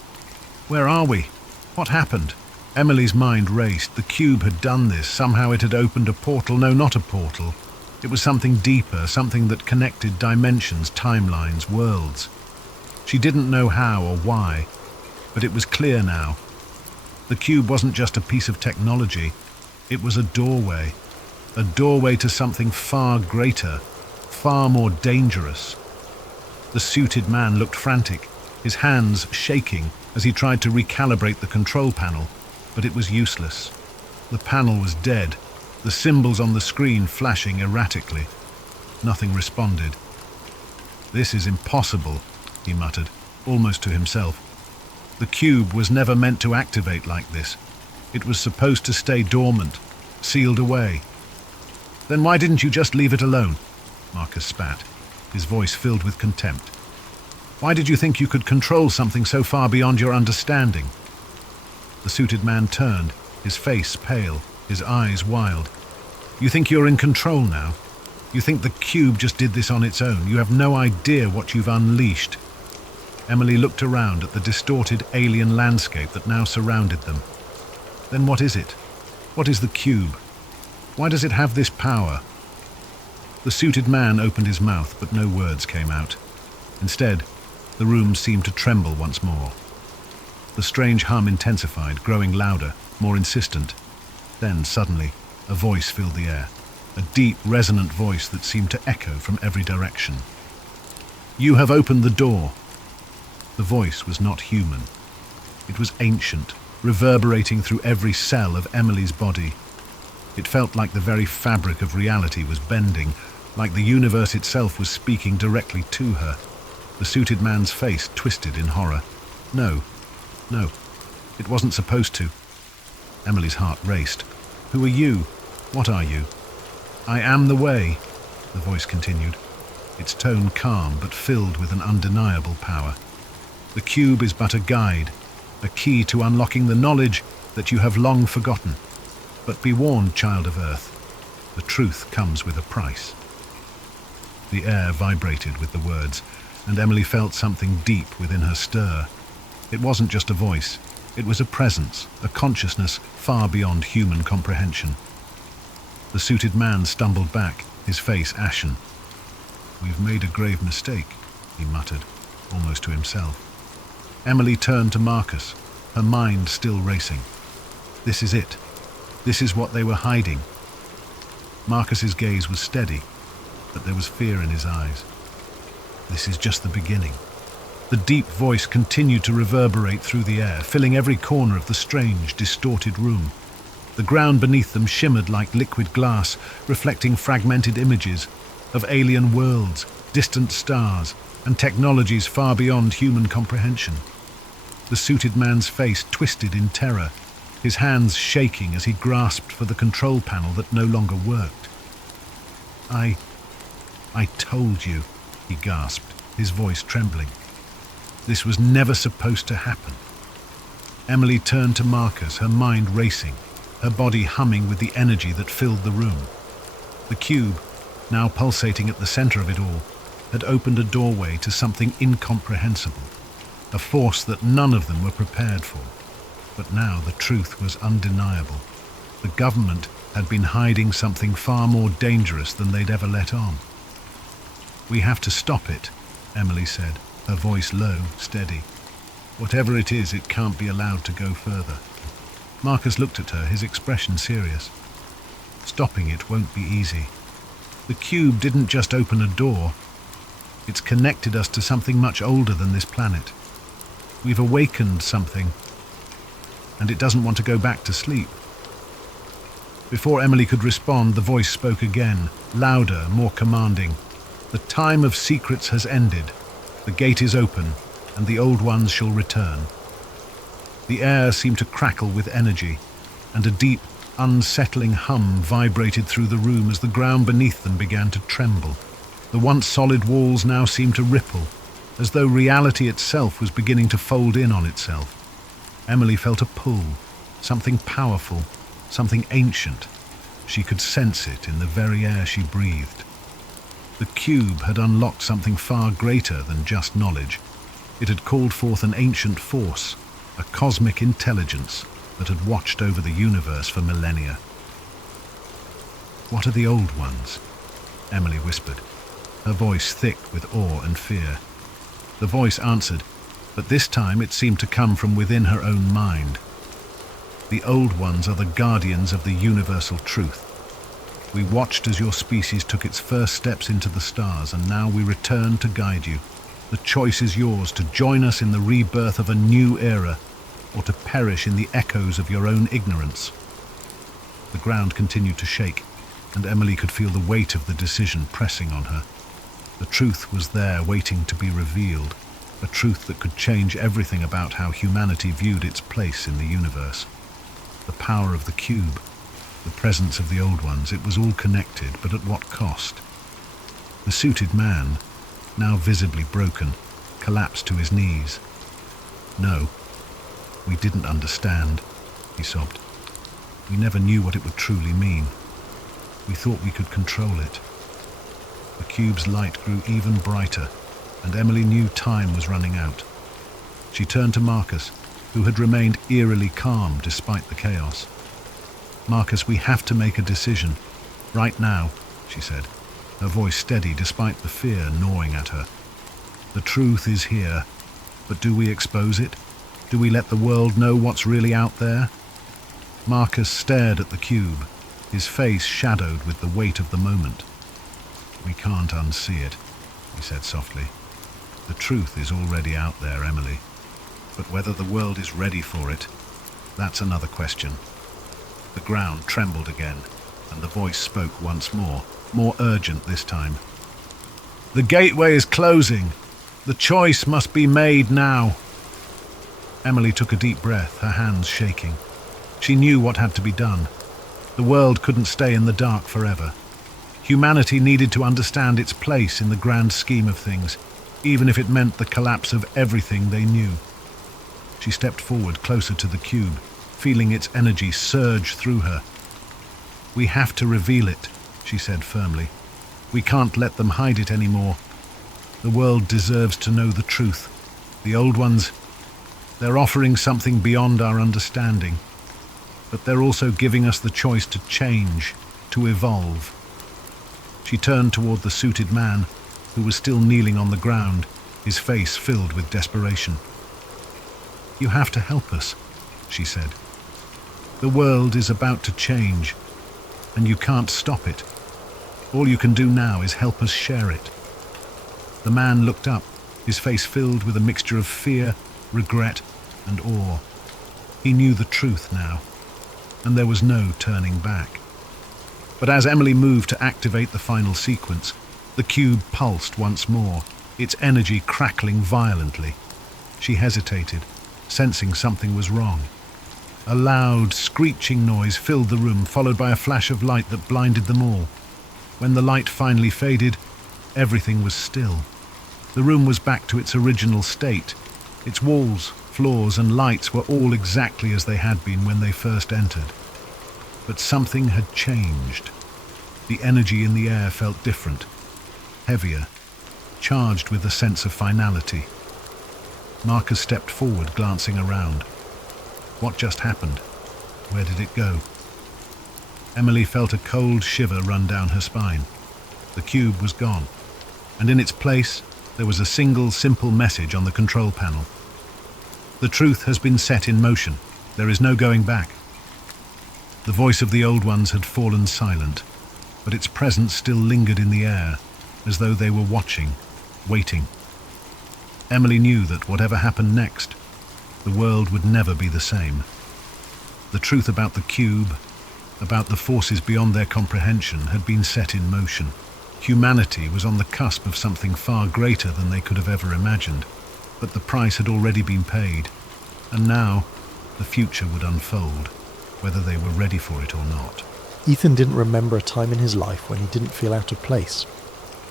"Where are we? What happened?" Emily's mind raced. The cube had done this. Somehow it had opened a portal. No, not a portal. It was something deeper, something that connected dimensions, timelines, worlds. She didn't know how or why, but it was clear now. The cube wasn't just a piece of technology. It was a doorway to something far greater, far more dangerous. The suited man looked frantic, his hands shaking as he tried to recalibrate the control panel, but it was useless. The panel was dead, the symbols on the screen flashing erratically. Nothing responded. "This is impossible," he muttered, almost to himself. The cube was never meant to activate like this. It was supposed to stay dormant, sealed away. Then why didn't you just leave it alone? Marcus spat, his voice filled with contempt. Why did you think you could control something so far beyond your understanding? The suited man turned, his face pale, his eyes wild. You think you're in control now? You think the cube just did this on its own? You have no idea what you've unleashed. Emily looked around at the distorted alien landscape that now surrounded them. Then what is it? What is the cube? Why does it have this power? The suited man opened his mouth, but no words came out. Instead, the room seemed to tremble once more. The strange hum intensified, growing louder, more insistent. Then, suddenly, a voice filled the air, a deep, resonant voice that seemed to echo from every direction. You have opened the door. The voice was not human. It was ancient, reverberating through every cell of Emily's body. It felt like the very fabric of reality was bending, like the universe itself was speaking directly to her. The suited man's face twisted in horror. No, it wasn't supposed to. Emily's heart raced. Who are you? What are you? I am the way, the voice continued, its tone calm but filled with an undeniable power. The cube is but a guide, a key to unlocking the knowledge that you have long forgotten. But be warned, child of Earth, the truth comes with a price. The air vibrated with the words, and Emily felt something deep within her stir. It wasn't just a voice, it was a presence, a consciousness far beyond human comprehension. The suited man stumbled back, his face ashen. We've made a grave mistake, he muttered, almost to himself. Emily turned to Marcus, her mind still racing. This is it. This is what they were hiding. Marcus's gaze was steady, but there was fear in his eyes. This is just the beginning. The deep voice continued to reverberate through the air, filling every corner of the strange, distorted room. The ground beneath them shimmered like liquid glass, reflecting fragmented images of alien worlds, distant stars, and technologies far beyond human comprehension. The suited man's face twisted in terror, his hands shaking as he grasped for the control panel that no longer worked. I told you, he gasped, his voice trembling. This was never supposed to happen. Emily turned to Marcus, her mind racing, her body humming with the energy that filled the room. The cube, now pulsating at the center of it all, had opened a doorway to something incomprehensible, a force that none of them were prepared for. But now the truth was undeniable. The government had been hiding something far more dangerous than they'd ever let on. We have to stop it, Emily said, her voice low, steady. Whatever it is, it can't be allowed to go further. Marcus looked at her, his expression serious. Stopping it won't be easy. The cube didn't just open a door. It's connected us to something much older than this planet. We've awakened something, and it doesn't want to go back to sleep. Before Emily could respond, the voice spoke again, louder, more commanding. The time of secrets has ended. The gate is open, and the old ones shall return. The air seemed to crackle with energy, and a deep, unsettling hum vibrated through the room as the ground beneath them began to tremble. The once solid walls now seemed to ripple, as though reality itself was beginning to fold in on itself. Emily felt a pull, something powerful, something ancient. She could sense it in the very air she breathed. The cube had unlocked something far greater than just knowledge. It had called forth an ancient force, a cosmic intelligence that had watched over the universe for millennia. What are the old ones? Emily whispered, her voice thick with awe and fear. The voice answered, but this time it seemed to come from within her own mind. The old ones are the guardians of the universal truth. We watched as your species took its first steps into the stars, and now we return to guide you. The choice is yours, to join us in the rebirth of a new era, or to perish in the echoes of your own ignorance. The ground continued to shake, and Emily could feel the weight of the decision pressing on her. The truth was there, waiting to be revealed, a truth that could change everything about how humanity viewed its place in the universe. The power of the cube, The presence of the old ones, it was all connected, but at what cost? The suited man, now visibly broken, collapsed to his knees. "No, we didn't understand," he sobbed. "We never knew what it would truly mean. We thought we could control it." The cube's light grew even brighter, and Emily knew time was running out. She turned to Marcus, who had remained eerily calm despite the chaos. "Marcus, we have to make a decision. Right now," she said, her voice steady despite the fear gnawing at her. "The truth is here, but do we expose it? Do we let the world know what's really out there?" Marcus stared at the cube, his face shadowed with the weight of the moment. "We can't unsee it," he said softly. "The truth is already out there, Emily. But whether the world is ready for it, that's another question." The ground trembled again, and the voice spoke once more urgent this time. "The gateway is closing. The choice must be made now." Emily took a deep breath, her hands shaking. She knew what had to be done. The world couldn't stay in the dark forever. Humanity needed to understand its place in the grand scheme of things, even if it meant the collapse of everything they knew. She stepped forward closer to the cube, feeling its energy surge through her. "We have to reveal it," she said firmly. "We can't let them hide it anymore. The world deserves to know the truth. The old ones, they're offering something beyond our understanding. But they're also giving us the choice to change, to evolve." She turned toward the suited man, who was still kneeling on the ground, his face filled with desperation. "You have to help us," she said. "The world is about to change, and you can't stop it. All you can do now is help us share it." The man looked up, his face filled with a mixture of fear, regret, and awe. He knew the truth now, and there was no turning back. But as Emily moved to activate the final sequence, the cube pulsed once more, its energy crackling violently. She hesitated, sensing something was wrong. A loud, screeching noise filled the room, followed by a flash of light that blinded them all. When the light finally faded, everything was still. The room was back to its original state. Its walls, floors, and lights were all exactly as they had been when they first entered. But something had changed. The energy in the air felt different, heavier, charged with a sense of finality. Marcus stepped forward, glancing around. What just happened? Where did it go? Emily felt a cold shiver run down her spine. The cube was gone, and in its place there was a single, simple message on the control panel. "The truth has been set in motion. There is no going back." The voice of the old ones had fallen silent, but its presence still lingered in the air, as though they were watching, waiting. Emily knew that whatever happened next, the world would never be the same. The truth about the cube, about the forces beyond their comprehension, had been set in motion. Humanity was on the cusp of something far greater than they could have ever imagined, but the price had already been paid, and now the future would unfold, whether they were ready for it or not. Ethan didn't remember a time in his life when he didn't feel out of place.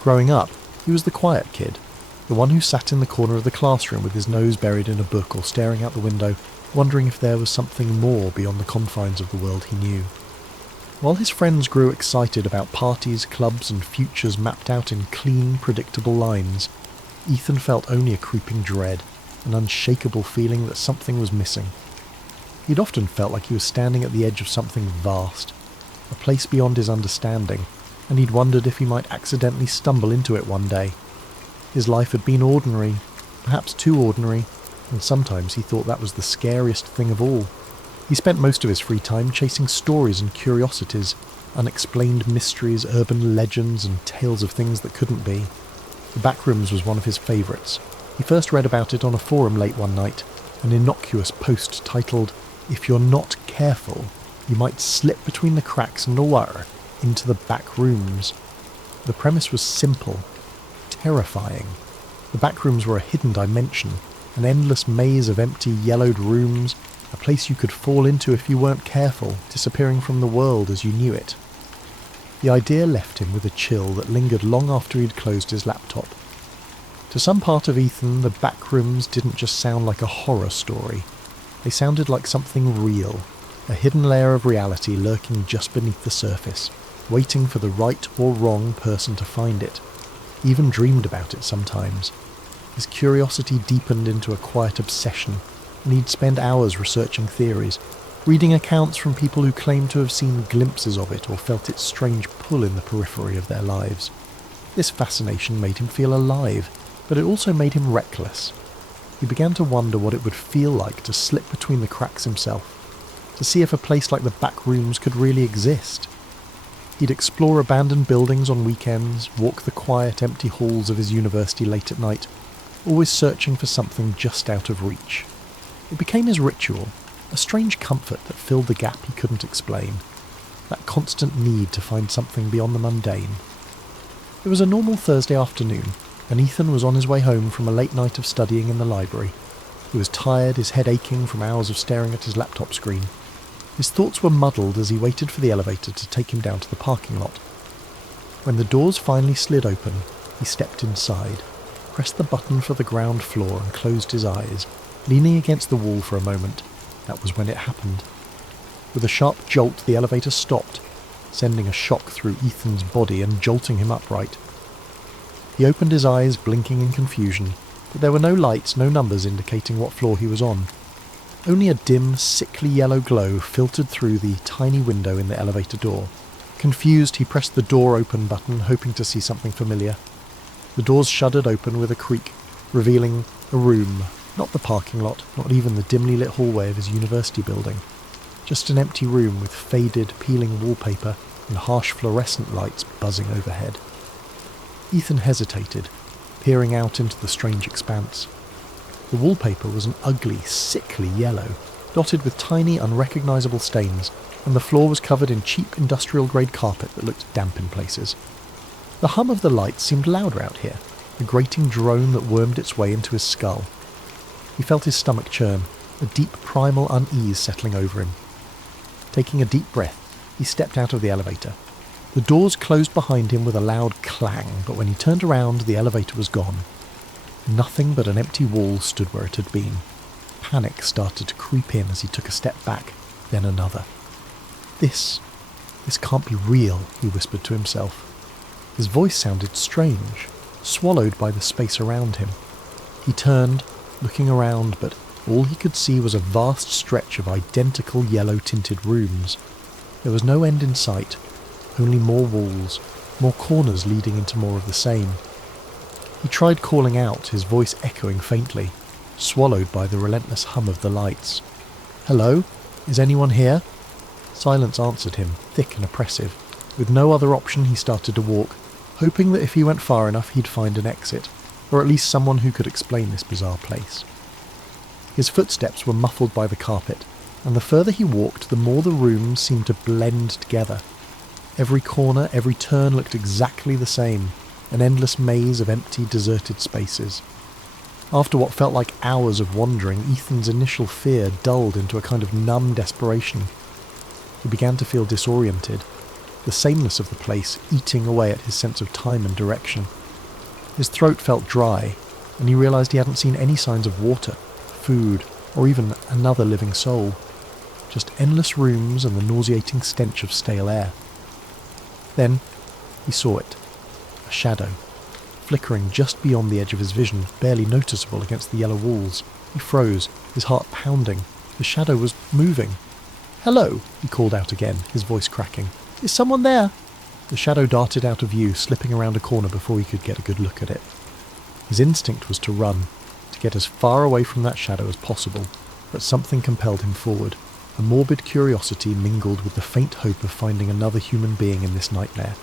Growing up, he was the quiet kid, the one who sat in the corner of the classroom with his nose buried in a book or staring out the window, wondering if there was something more beyond the confines of the world he knew. While his friends grew excited about parties, clubs, and futures mapped out in clean, predictable lines, Ethan felt only a creeping dread, an unshakable feeling that something was missing. He'd often felt like he was standing at the edge of something vast, a place beyond his understanding, and he'd wondered if he might accidentally stumble into it one day. His life had been ordinary, perhaps too ordinary, and sometimes he thought that was the scariest thing of all. He spent most of his free time chasing stories and curiosities, unexplained mysteries, urban legends, and tales of things that couldn't be. The Backrooms was one of his favourites. He first read about it on a forum late one night, an innocuous post titled, "If you're not careful, you might slip between the cracks in the water into the back rooms." The premise was simple, terrifying. The back rooms were a hidden dimension, an endless maze of empty, yellowed rooms, a place you could fall into if you weren't careful, disappearing from the world as you knew it. The idea left him with a chill that lingered long after he'd closed his laptop. To some part of Ethan, the back rooms didn't just sound like a horror story. They sounded like something real, a hidden layer of reality lurking just beneath the surface, waiting for the right or wrong person to find it. He even dreamed about it sometimes. His curiosity deepened into a quiet obsession, and he'd spend hours researching theories, reading accounts from people who claimed to have seen glimpses of it or felt its strange pull in the periphery of their lives. This fascination made him feel alive, but it also made him reckless. He began to wonder what it would feel like to slip between the cracks himself, to see if a place like the back rooms could really exist. He'd explore abandoned buildings on weekends, walk the quiet, empty halls of his university late at night, always searching for something just out of reach. It became his ritual, a strange comfort that filled the gap he couldn't explain, that constant need to find something beyond the mundane. It was a normal Thursday afternoon, and Ethan was on his way home from a late night of studying in the library. He was tired, his head aching from hours of staring at his laptop screen. His thoughts were muddled as he waited for the elevator to take him down to the parking lot. When the doors finally slid open, he stepped inside, pressed the button for the ground floor and closed his eyes, leaning against the wall for a moment. That was when it happened. With a sharp jolt, the elevator stopped, sending a shock through Ethan's body and jolting him upright. He opened his eyes, blinking in confusion, but there were no lights, no numbers indicating what floor he was on. Only a dim, sickly yellow glow filtered through the tiny window in the elevator door. Confused, he pressed the door open button, hoping to see something familiar. The doors shuddered open with a creak, revealing a room, not the parking lot, not even the dimly lit hallway of his university building. Just an empty room with faded, peeling wallpaper and harsh fluorescent lights buzzing overhead. Ethan hesitated, peering out into the strange expanse. The wallpaper was an ugly, sickly yellow, dotted with tiny, unrecognisable stains, and the floor was covered in cheap industrial-grade carpet that looked damp in places. The hum of the lights seemed louder out here, a grating drone that wormed its way into his skull. He felt his stomach churn, a deep primal unease settling over him. Taking a deep breath, he stepped out of the elevator. The doors closed behind him with a loud clang, but when he turned around, the elevator was gone. Nothing but an empty wall stood where it had been. Panic started to creep in as he took a step back, then another. This can't be real, he whispered to himself. His voice sounded strange, swallowed by the space around him. He turned, looking around, but all he could see was a vast stretch of identical yellow-tinted rooms. There was no end in sight, only more walls, more corners leading into more of the same. He tried calling out, his voice echoing faintly, swallowed by the relentless hum of the lights. "Hello? Is anyone here?" Silence answered him, thick and oppressive. With no other option, he started to walk, hoping that if he went far enough he'd find an exit, or at least someone who could explain this bizarre place. His footsteps were muffled by the carpet, and the further he walked, the more the rooms seemed to blend together. Every corner, every turn looked exactly the same, an endless maze of empty, deserted spaces. After what felt like hours of wandering, Ethan's initial fear dulled into a kind of numb desperation. He began to feel disoriented, the sameness of the place eating away at his sense of time and direction. His throat felt dry, and he realised he hadn't seen any signs of water, food, or even another living soul. Just endless rooms and the nauseating stench of stale air. Then he saw it. A shadow, flickering just beyond the edge of his vision, barely noticeable against the yellow walls. He froze, his heart pounding. The shadow was moving. "Hello," he called out again, his voice cracking. "Is someone there?" The shadow darted out of view, slipping around a corner before he could get a good look at it. His instinct was to run, to get as far away from that shadow as possible, but something compelled him forward. A morbid curiosity mingled with the faint hope of finding another human being in this nightmare.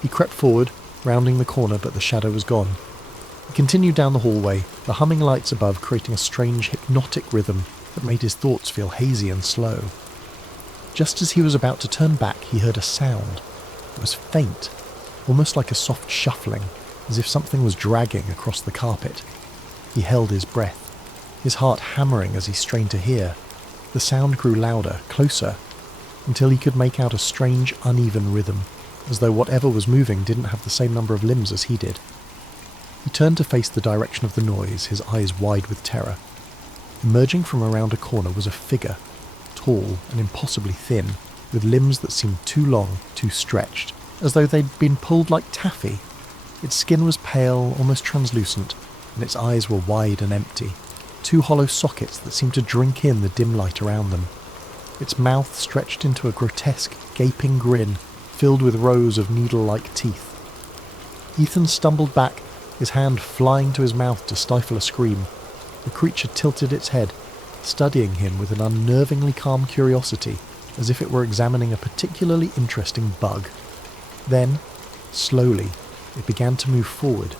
He crept forward, rounding the corner, but the shadow was gone. He continued down the hallway, the humming lights above creating a strange hypnotic rhythm that made his thoughts feel hazy and slow. Just as he was about to turn back, he heard a sound. It was faint, almost like a soft shuffling, as if something was dragging across the carpet. He held his breath, his heart hammering as he strained to hear. The sound grew louder, closer, until he could make out a strange, uneven rhythm, as though whatever was moving didn't have the same number of limbs as he did. He turned to face the direction of the noise, his eyes wide with terror. Emerging from around a corner was a figure, tall and impossibly thin, with limbs that seemed too long, too stretched, as though they'd been pulled like taffy. Its skin was pale, almost translucent, and its eyes were wide and empty, two hollow sockets that seemed to drink in the dim light around them. Its mouth stretched into a grotesque, gaping grin, filled with rows of needle-like teeth. Ethan stumbled back, his hand flying to his mouth to stifle a scream. The creature tilted its head, studying him with an unnervingly calm curiosity, as if it were examining a particularly interesting bug. Then, slowly, it began to move forward,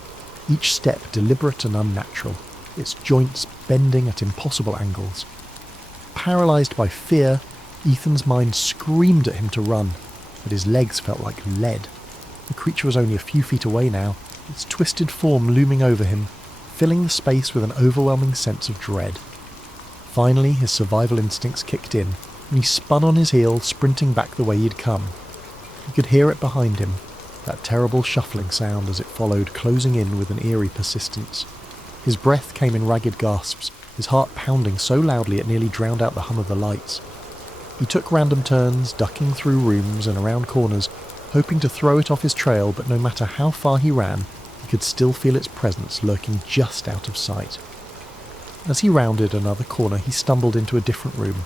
each step deliberate and unnatural, its joints bending at impossible angles. Paralysed by fear, Ethan's mind screamed at him to run, but his legs felt like lead. The creature was only a few feet away now, its twisted form looming over him, filling the space with an overwhelming sense of dread. Finally, his survival instincts kicked in, and he spun on his heel, sprinting back the way he'd come. He could hear it behind him, that terrible shuffling sound as it followed, closing in with an eerie persistence. His breath came in ragged gasps, his heart pounding so loudly it nearly drowned out the hum of the lights. He took random turns, ducking through rooms and around corners, hoping to throw it off his trail, but no matter how far he ran, he could still feel its presence lurking just out of sight. As he rounded another corner, he stumbled into a different room.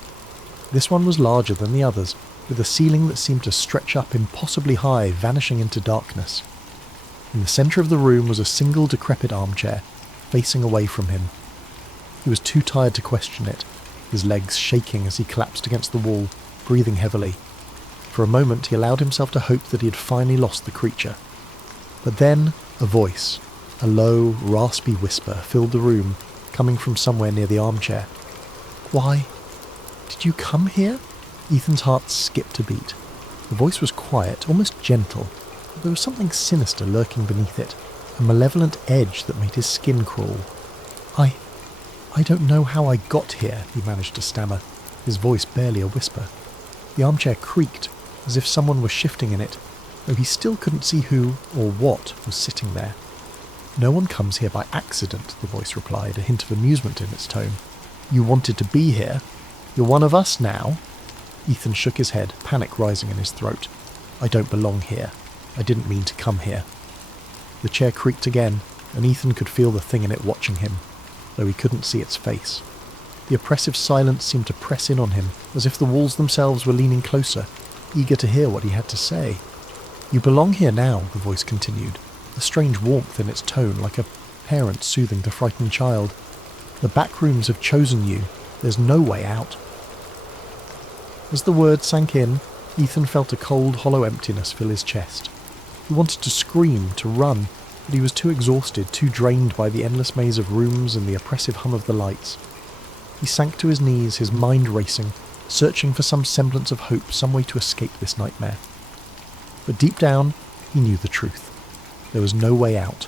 This one was larger than the others, with a ceiling that seemed to stretch up impossibly high, vanishing into darkness. In the centre of the room was a single decrepit armchair, facing away from him. He was too tired to question it, his legs shaking as he collapsed against the wall, breathing heavily. For a moment he allowed himself to hope that he had finally lost the creature. But then a voice, a low, raspy whisper, filled the room, coming from somewhere near the armchair. "Why, did you come here?" Ethan's heart skipped a beat. The voice was quiet, almost gentle, but there was something sinister lurking beneath it, a malevolent edge that made his skin crawl. I don't know how I got here," he managed to stammer, his voice barely a whisper. The armchair creaked, as if someone was shifting in it, though he still couldn't see who or what was sitting there. "No one comes here by accident," the voice replied, a hint of amusement in its tone. "You wanted to be here. You're one of us now." Ethan shook his head, panic rising in his throat. "I don't belong here. I didn't mean to come here." The chair creaked again, and Ethan could feel the thing in it watching him, though he couldn't see its face. The oppressive silence seemed to press in on him, as if the walls themselves were leaning closer, eager to hear what he had to say. "You belong here now," the voice continued, a strange warmth in its tone, like a parent soothing the frightened child. "The back rooms have chosen you. There's no way out." As the words sank in, Ethan felt a cold, hollow emptiness fill his chest. He wanted to scream, to run, but he was too exhausted, too drained by the endless maze of rooms and the oppressive hum of the lights. He sank to his knees, his mind racing, searching for some semblance of hope, some way to escape this nightmare. But deep down, he knew the truth. There was no way out.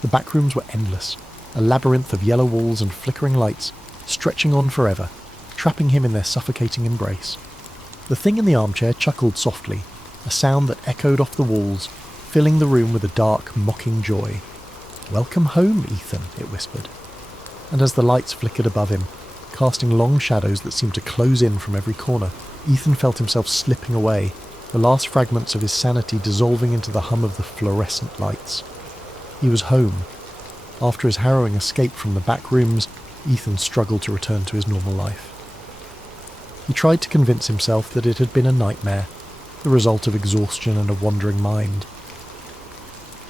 The back rooms were endless, a labyrinth of yellow walls and flickering lights, stretching on forever, trapping him in their suffocating embrace. The thing in the armchair chuckled softly, a sound that echoed off the walls, filling the room with a dark, mocking joy. "Welcome home, Ethan," it whispered. And as the lights flickered above him, casting long shadows that seemed to close in from every corner, Ethan felt himself slipping away, the last fragments of his sanity dissolving into the hum of the fluorescent lights. He was home. After his harrowing escape from the back rooms, Ethan struggled to return to his normal life. He tried to convince himself that it had been a nightmare, the result of exhaustion and a wandering mind.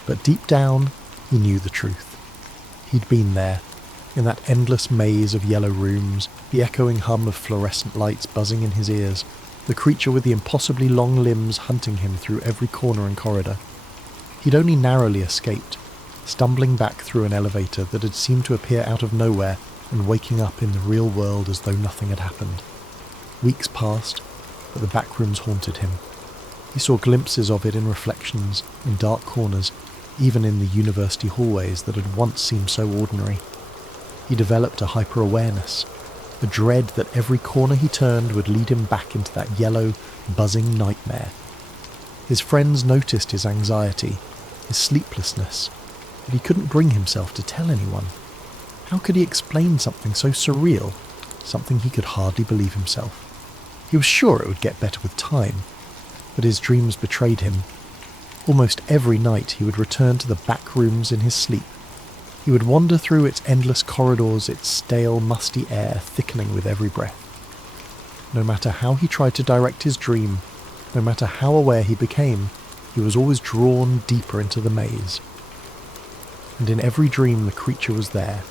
But deep down, he knew the truth. He'd been there, in that endless maze of yellow rooms, the echoing hum of fluorescent lights buzzing in his ears, the creature with the impossibly long limbs hunting him through every corner and corridor. He'd only narrowly escaped, stumbling back through an elevator that had seemed to appear out of nowhere and waking up in the real world as though nothing had happened. Weeks passed, but the back rooms haunted him. He saw glimpses of it in reflections, in dark corners, even in the university hallways that had once seemed so ordinary. He developed a hyper-awareness. a dread that every corner he turned would lead him back into that yellow, buzzing nightmare. His friends noticed his anxiety, his sleeplessness, but he couldn't bring himself to tell anyone. How could he explain something so surreal, something he could hardly believe himself? He was sure it would get better with time, but his dreams betrayed him. Almost every night he would return to the back rooms in his sleep. He would wander through its endless corridors, its stale, musty air thickening with every breath. No matter how he tried to direct his dream, no matter how aware he became, he was always drawn deeper into the maze. And in every dream the creature was there,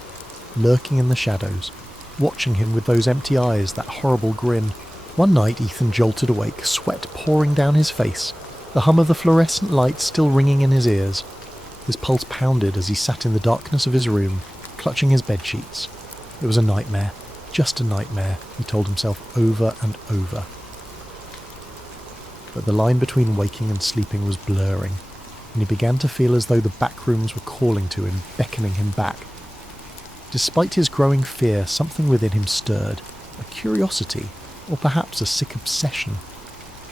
lurking in the shadows, watching him with those empty eyes, that horrible grin. One night Ethan jolted awake, sweat pouring down his face, the hum of the fluorescent lights still ringing in his ears. His pulse pounded as he sat in the darkness of his room, clutching his bedsheets. It was a nightmare, just a nightmare, he told himself over and over. But the line between waking and sleeping was blurring, and he began to feel as though the back rooms were calling to him, beckoning him back. Despite his growing fear, something within him stirred, a curiosity, or perhaps a sick obsession.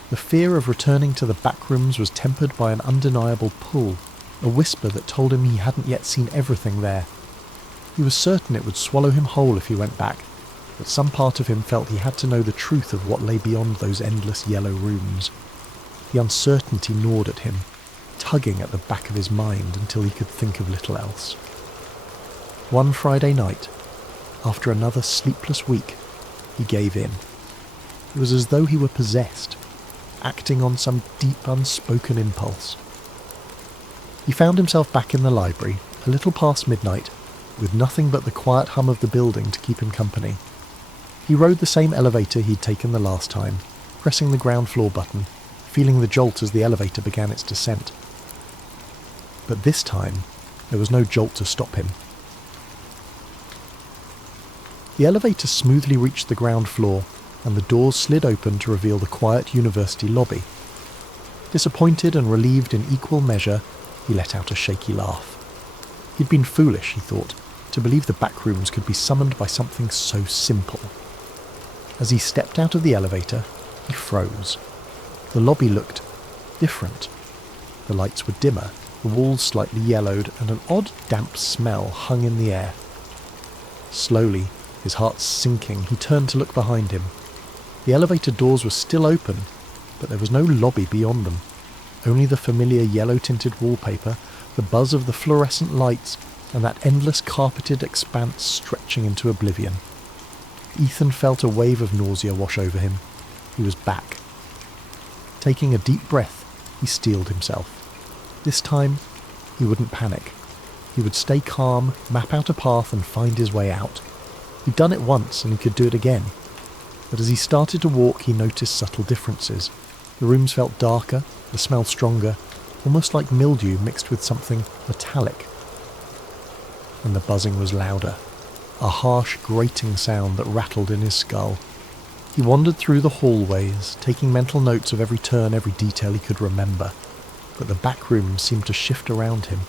The fear of returning to the back rooms was tempered by an undeniable pull, a whisper that told him he hadn't yet seen everything there. He was certain it would swallow him whole if he went back, but some part of him felt he had to know the truth of what lay beyond those endless yellow rooms. The uncertainty gnawed at him, tugging at the back of his mind until he could think of little else. One Friday night, after another sleepless week, he gave in. It was as though he were possessed, acting on some deep unspoken impulse. He found himself back in the library, a little past midnight, with nothing but the quiet hum of the building to keep him company. He rode the same elevator he'd taken the last time, pressing the ground floor button, feeling the jolt as the elevator began its descent. But this time, there was no jolt to stop him. The elevator smoothly reached the ground floor, and the doors slid open to reveal the quiet university lobby. Disappointed and relieved in equal measure, he let out a shaky laugh. He'd been foolish, he thought, to believe the back rooms could be summoned by something so simple. As he stepped out of the elevator, he froze. The lobby looked different. The lights were dimmer, the walls slightly yellowed, and an odd damp smell hung in the air. Slowly, his heart sinking, he turned to look behind him. The elevator doors were still open, but there was no lobby beyond them. Only the familiar yellow-tinted wallpaper, the buzz of the fluorescent lights, and that endless carpeted expanse stretching into oblivion. Ethan felt a wave of nausea wash over him. He was back. Taking a deep breath, he steeled himself. This time, he wouldn't panic. He would stay calm, map out a path, and find his way out. He'd done it once, and he could do it again. But as he started to walk, he noticed subtle differences. The rooms felt darker, the smell stronger, almost like mildew mixed with something metallic. And the buzzing was louder, a harsh, grating sound that rattled in his skull. He wandered through the hallways, taking mental notes of every turn, every detail he could remember. But the back rooms seemed to shift around him,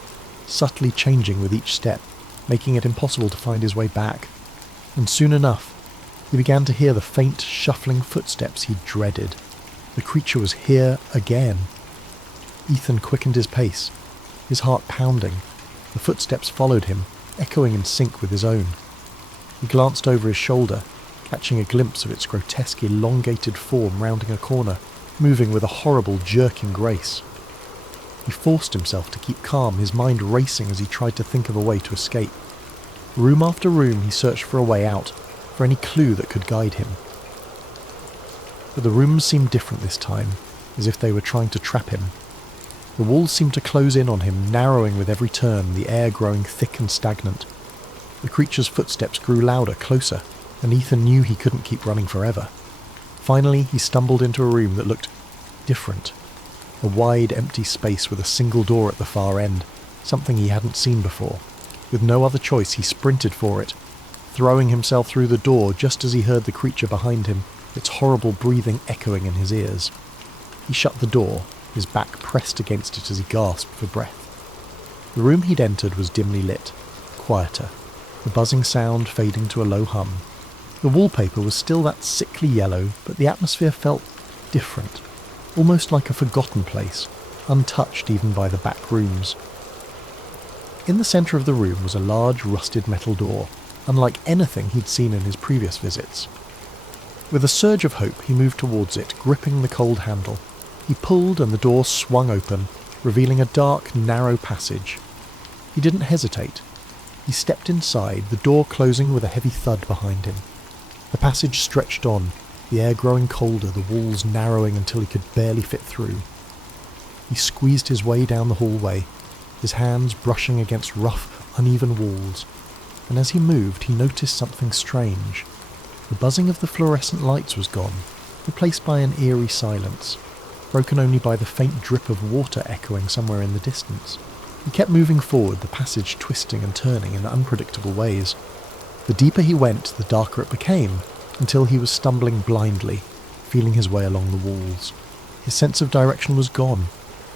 subtly changing with each step, making it impossible to find his way back. And soon enough, he began to hear the faint, shuffling footsteps he dreaded. The creature was here again. Ethan quickened his pace, his heart pounding. The footsteps followed him, echoing in sync with his own. He glanced over his shoulder, catching a glimpse of its grotesque, elongated form rounding a corner, moving with a horrible, jerking grace. He forced himself to keep calm, his mind racing as he tried to think of a way to escape. Room after room he searched for a way out, for any clue that could guide him. But the rooms seemed different this time, as if they were trying to trap him. The walls seemed to close in on him, narrowing with every turn, the air growing thick and stagnant. The creature's footsteps grew louder, closer, and Ethan knew he couldn't keep running forever. Finally, he stumbled into a room that looked different. A wide, empty space with a single door at the far end, something he hadn't seen before. With no other choice, he sprinted for it, throwing himself through the door just as he heard the creature behind him, its horrible breathing echoing in his ears. He shut the door, his back pressed against it as he gasped for breath. The room he'd entered was dimly lit, quieter, the buzzing sound fading to a low hum. The wallpaper was still that sickly yellow, but the atmosphere felt different, almost like a forgotten place, untouched even by the back rooms. In the centre of the room was a large rusted metal door, unlike anything he'd seen in his previous visits. With a surge of hope, he moved towards it, gripping the cold handle. He pulled and the door swung open, revealing a dark, narrow passage. He didn't hesitate. He stepped inside, the door closing with a heavy thud behind him. The passage stretched on, the air growing colder, the walls narrowing until he could barely fit through. He squeezed his way down the hallway, his hands brushing against rough, uneven walls, and as he moved he noticed something strange. The buzzing of the fluorescent lights was gone, replaced by an eerie silence, broken only by the faint drip of water echoing somewhere in the distance. He kept moving forward, the passage twisting and turning in unpredictable ways. The deeper he went, the darker it became, until he was stumbling blindly, feeling his way along the walls. His sense of direction was gone.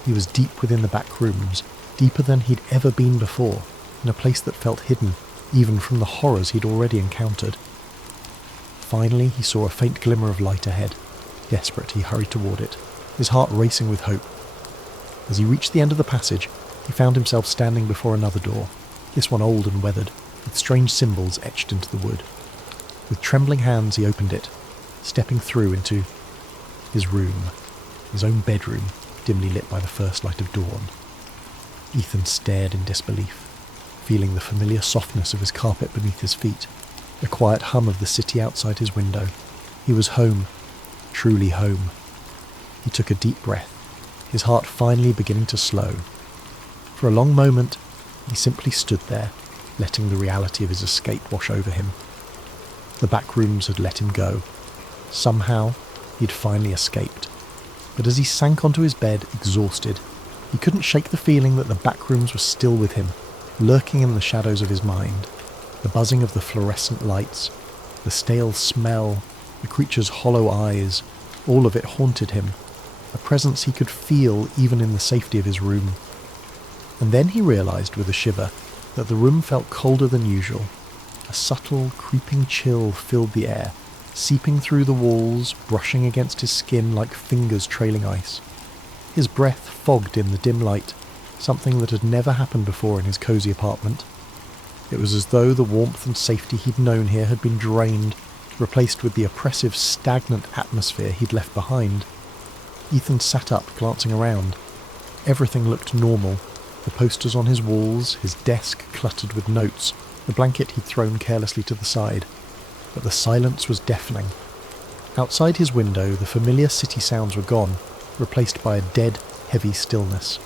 He was deep within the back rooms, deeper than he'd ever been before, in a place that felt hidden, even from the horrors he'd already encountered. Finally, he saw a faint glimmer of light ahead. Desperate, he hurried toward it, his heart racing with hope. As he reached the end of the passage, he found himself standing before another door, this one old and weathered, with strange symbols etched into the wood. With trembling hands he opened it, stepping through into his room, his own bedroom, dimly lit by the first light of dawn. Ethan stared in disbelief, feeling the familiar softness of his carpet beneath his feet, the quiet hum of the city outside his window. He was home, truly home. He took a deep breath, his heart finally beginning to slow. For a long moment, he simply stood there, letting the reality of his escape wash over him. The back rooms had let him go. Somehow, he'd finally escaped. But as he sank onto his bed, exhausted, he couldn't shake the feeling that the back rooms were still with him, lurking in the shadows of his mind. The buzzing of the fluorescent lights, the stale smell, the creature's hollow eyes, all of it haunted him, a presence he could feel even in the safety of his room. And then he realised with a shiver that the room felt colder than usual. A subtle, creeping chill filled the air, seeping through the walls, brushing against his skin like fingers trailing ice. His breath fogged in the dim light, something that had never happened before in his cosy apartment. It was as though the warmth and safety he'd known here had been drained, replaced with the oppressive, stagnant atmosphere he'd left behind. Ethan sat up, glancing around. Everything looked normal. The posters on his walls, his desk cluttered with notes, the blanket he'd thrown carelessly to the side. But the silence was deafening. Outside his window, the familiar city sounds were gone, replaced by a dead, heavy stillness.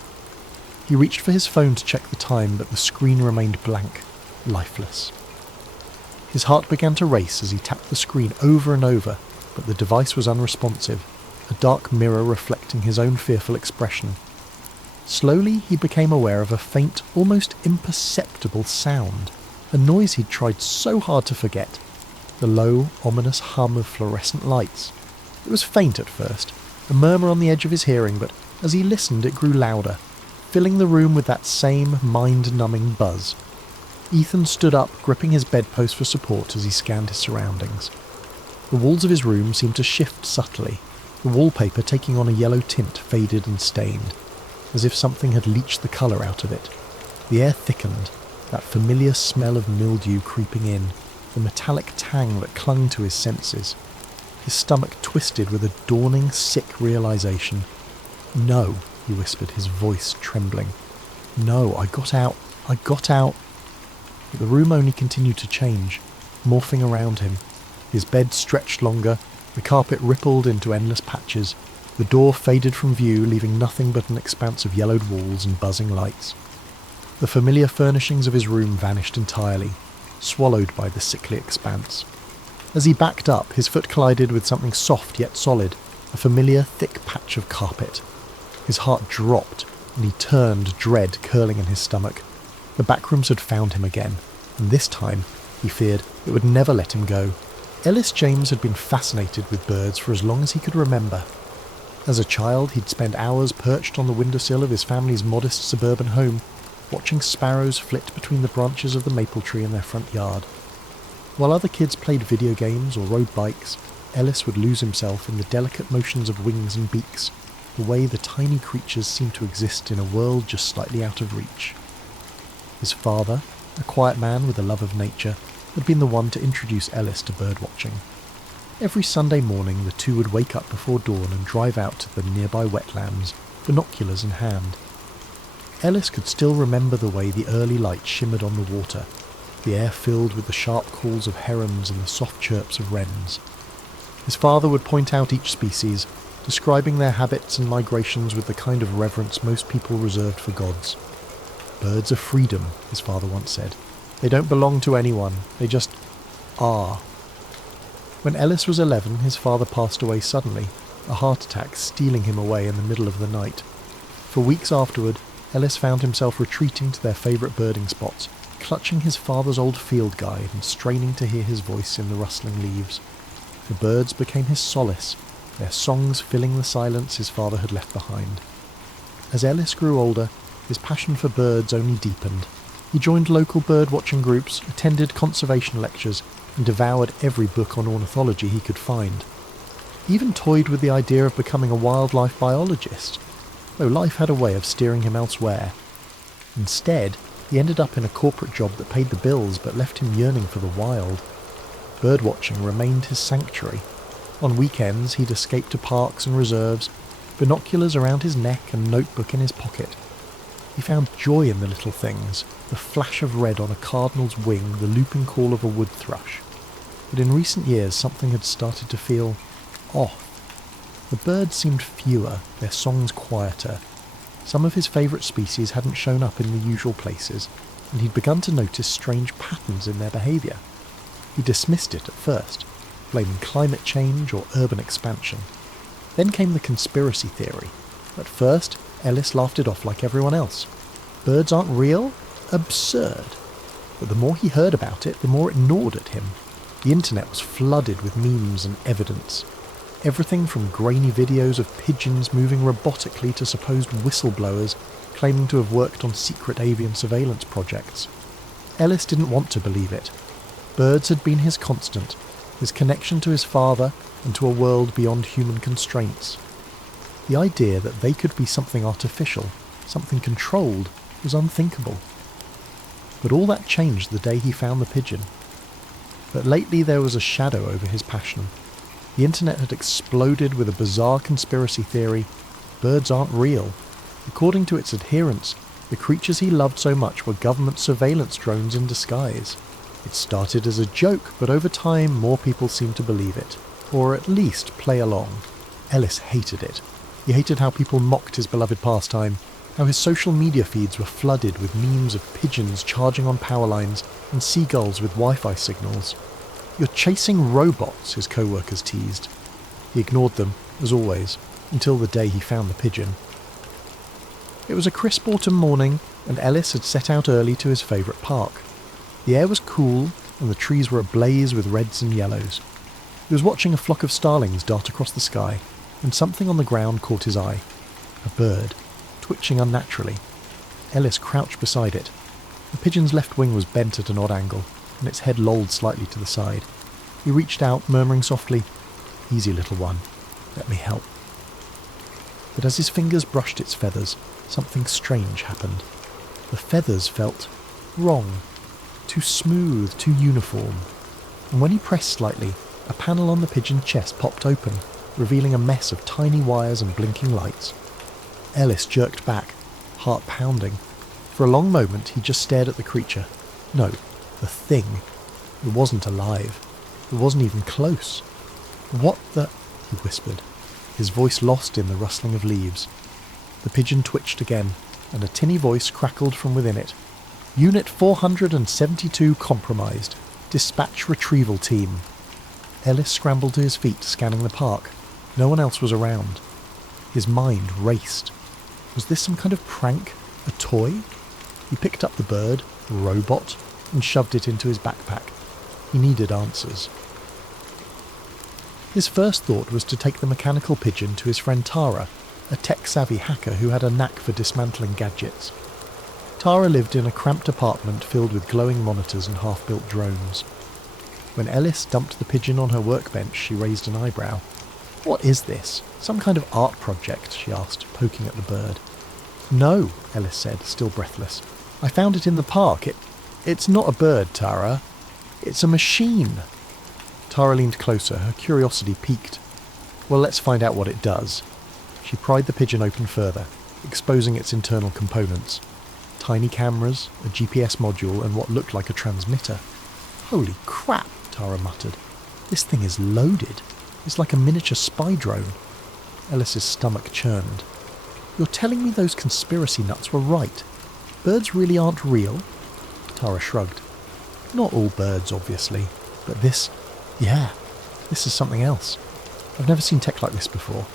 He reached for his phone to check the time, but the screen remained blank, lifeless. His heart began to race as he tapped the screen over and over, but the device was unresponsive, a dark mirror reflecting his own fearful expression. Slowly he became aware of a faint, almost imperceptible sound, a noise he'd tried so hard to forget. The low, ominous hum of fluorescent lights. It was faint at first, a murmur on the edge of his hearing, but as he listened it grew louder, filling the room with that same mind-numbing buzz. Ethan stood up, gripping his bedpost for support as he scanned his surroundings. The walls of his room seemed to shift subtly, the wallpaper taking on a yellow tint, faded and stained, as if something had leached the colour out of it. The air thickened, that familiar smell of mildew creeping in, the metallic tang that clung to his senses. His stomach twisted with a dawning, sick realisation. "No," he whispered, his voice trembling. "No, I got out. But the room only continued to change, morphing around him. His bed stretched longer, the carpet rippled into endless patches, the door faded from view, leaving nothing but an expanse of yellowed walls and buzzing lights. The familiar furnishings of his room vanished entirely, swallowed by the sickly expanse. As he backed up, his foot collided with something soft yet solid, a familiar thick patch of carpet. His heart dropped, and he turned, dread curling in his stomach. The backrooms had found him again, and this time, he feared, it would never let him go. Ellis James had been fascinated with birds for as long as he could remember. As a child, he'd spend hours perched on the windowsill of his family's modest suburban home, watching sparrows flit between the branches of the maple tree in their front yard. While other kids played video games or rode bikes, Ellis would lose himself in the delicate motions of wings and beaks, the way the tiny creatures seemed to exist in a world just slightly out of reach. His father, a quiet man with a love of nature, had been the one to introduce Ellis to birdwatching. Every Sunday morning the two would wake up before dawn and drive out to the nearby wetlands, binoculars in hand. Ellis could still remember the way the early light shimmered on the water, the air filled with the sharp calls of herons and the soft chirps of wrens. His father would point out each species, describing their habits and migrations with the kind of reverence most people reserved for gods. "Birds are freedom," his father once said. "They don't belong to anyone, they just are." When Ellis was 11, his father passed away suddenly, a heart attack stealing him away in the middle of the night. For weeks afterward, Ellis found himself retreating to their favourite birding spots, clutching his father's old field guide and straining to hear his voice in the rustling leaves. The birds became his solace, their songs filling the silence his father had left behind. As Ellis grew older, his passion for birds only deepened. He joined local bird-watching groups, attended conservation lectures, and devoured every book on ornithology he could find. He even toyed with the idea of becoming a wildlife biologist, though life had a way of steering him elsewhere. Instead, he ended up in a corporate job that paid the bills but left him yearning for the wild. Birdwatching remained his sanctuary. On weekends, he'd escape to parks and reserves, binoculars around his neck and notebook in his pocket. He found joy in the little things, the flash of red on a cardinal's wing, the looping call of a wood thrush. But in recent years, something had started to feel off. The birds seemed fewer, their songs quieter. Some of his favourite species hadn't shown up in the usual places, and he'd begun to notice strange patterns in their behaviour. He dismissed it at first, blaming climate change or urban expansion. Then came the conspiracy theory. At first, Ellis laughed it off like everyone else. Birds aren't real? Absurd. But the more he heard about it, the more it gnawed at him. The internet was flooded with memes and evidence. Everything from grainy videos of pigeons moving robotically to supposed whistleblowers claiming to have worked on secret avian surveillance projects. Ellis didn't want to believe it. Birds had been his constant, his connection to his father and to a world beyond human constraints. The idea that they could be something artificial, something controlled, was unthinkable. But all that changed the day he found the pigeon. But lately there was a shadow over his passion. The internet had exploded with a bizarre conspiracy theory. Birds aren't real. According to its adherents, the creatures he loved so much were government surveillance drones in disguise. It started as a joke, but over time more people seemed to believe it, or at least play along. Ellis hated it. He hated how people mocked his beloved pastime, how his social media feeds were flooded with memes of pigeons charging on power lines and seagulls with Wi-Fi signals. "You're chasing robots," his co-workers teased. He ignored them, as always, until the day he found the pigeon. It was a crisp autumn morning, and Ellis had set out early to his favourite park. The air was cool, and the trees were ablaze with reds and yellows. He was watching a flock of starlings dart across the sky, and something on the ground caught his eye. A bird, twitching unnaturally. Ellis crouched beside it. The pigeon's left wing was bent at an odd angle, and its head lolled slightly to the side. He reached out, murmuring softly, "Easy, little one. Let me help." But as his fingers brushed its feathers, something strange happened. The feathers felt wrong, too smooth, too uniform. And when he pressed slightly, a panel on the pigeon's chest popped open, revealing a mess of tiny wires and blinking lights. Ellis jerked back, heart pounding. For a long moment he just stared at the creature. No, the thing. It wasn't alive. It wasn't even close. "What the—" he whispered, his voice lost in the rustling of leaves. The pigeon twitched again, and a tinny voice crackled from within it. "Unit 472 compromised. Dispatch retrieval team." Ellis scrambled to his feet, scanning the park. No one else was around. His mind raced. Was this some kind of prank? A toy? He picked up the bird, a robot, and shoved it into his backpack. He needed answers. His first thought was to take the mechanical pigeon to his friend Tara, a tech-savvy hacker who had a knack for dismantling gadgets. Tara lived in a cramped apartment filled with glowing monitors and half-built drones. When Ellis dumped the pigeon on her workbench, she raised an eyebrow. "What is this? Some kind of art project?" she asked, poking at the bird. "No," Ellis said, still breathless. "I found it in the park. It's not a bird, Tara. It's a machine." Tara leaned closer, her curiosity piqued. "Well, let's find out what it does." She pried the pigeon open further, exposing its internal components. Tiny cameras, a GPS module, and what looked like a transmitter. "Holy crap," Tara muttered. "This thing is loaded. It's like a miniature spy drone." Ellis's stomach churned. "You're telling me those conspiracy nuts were right? Birds really aren't real?" Tara shrugged. "Not all birds, obviously, but this is something else. I've never seen tech like this before."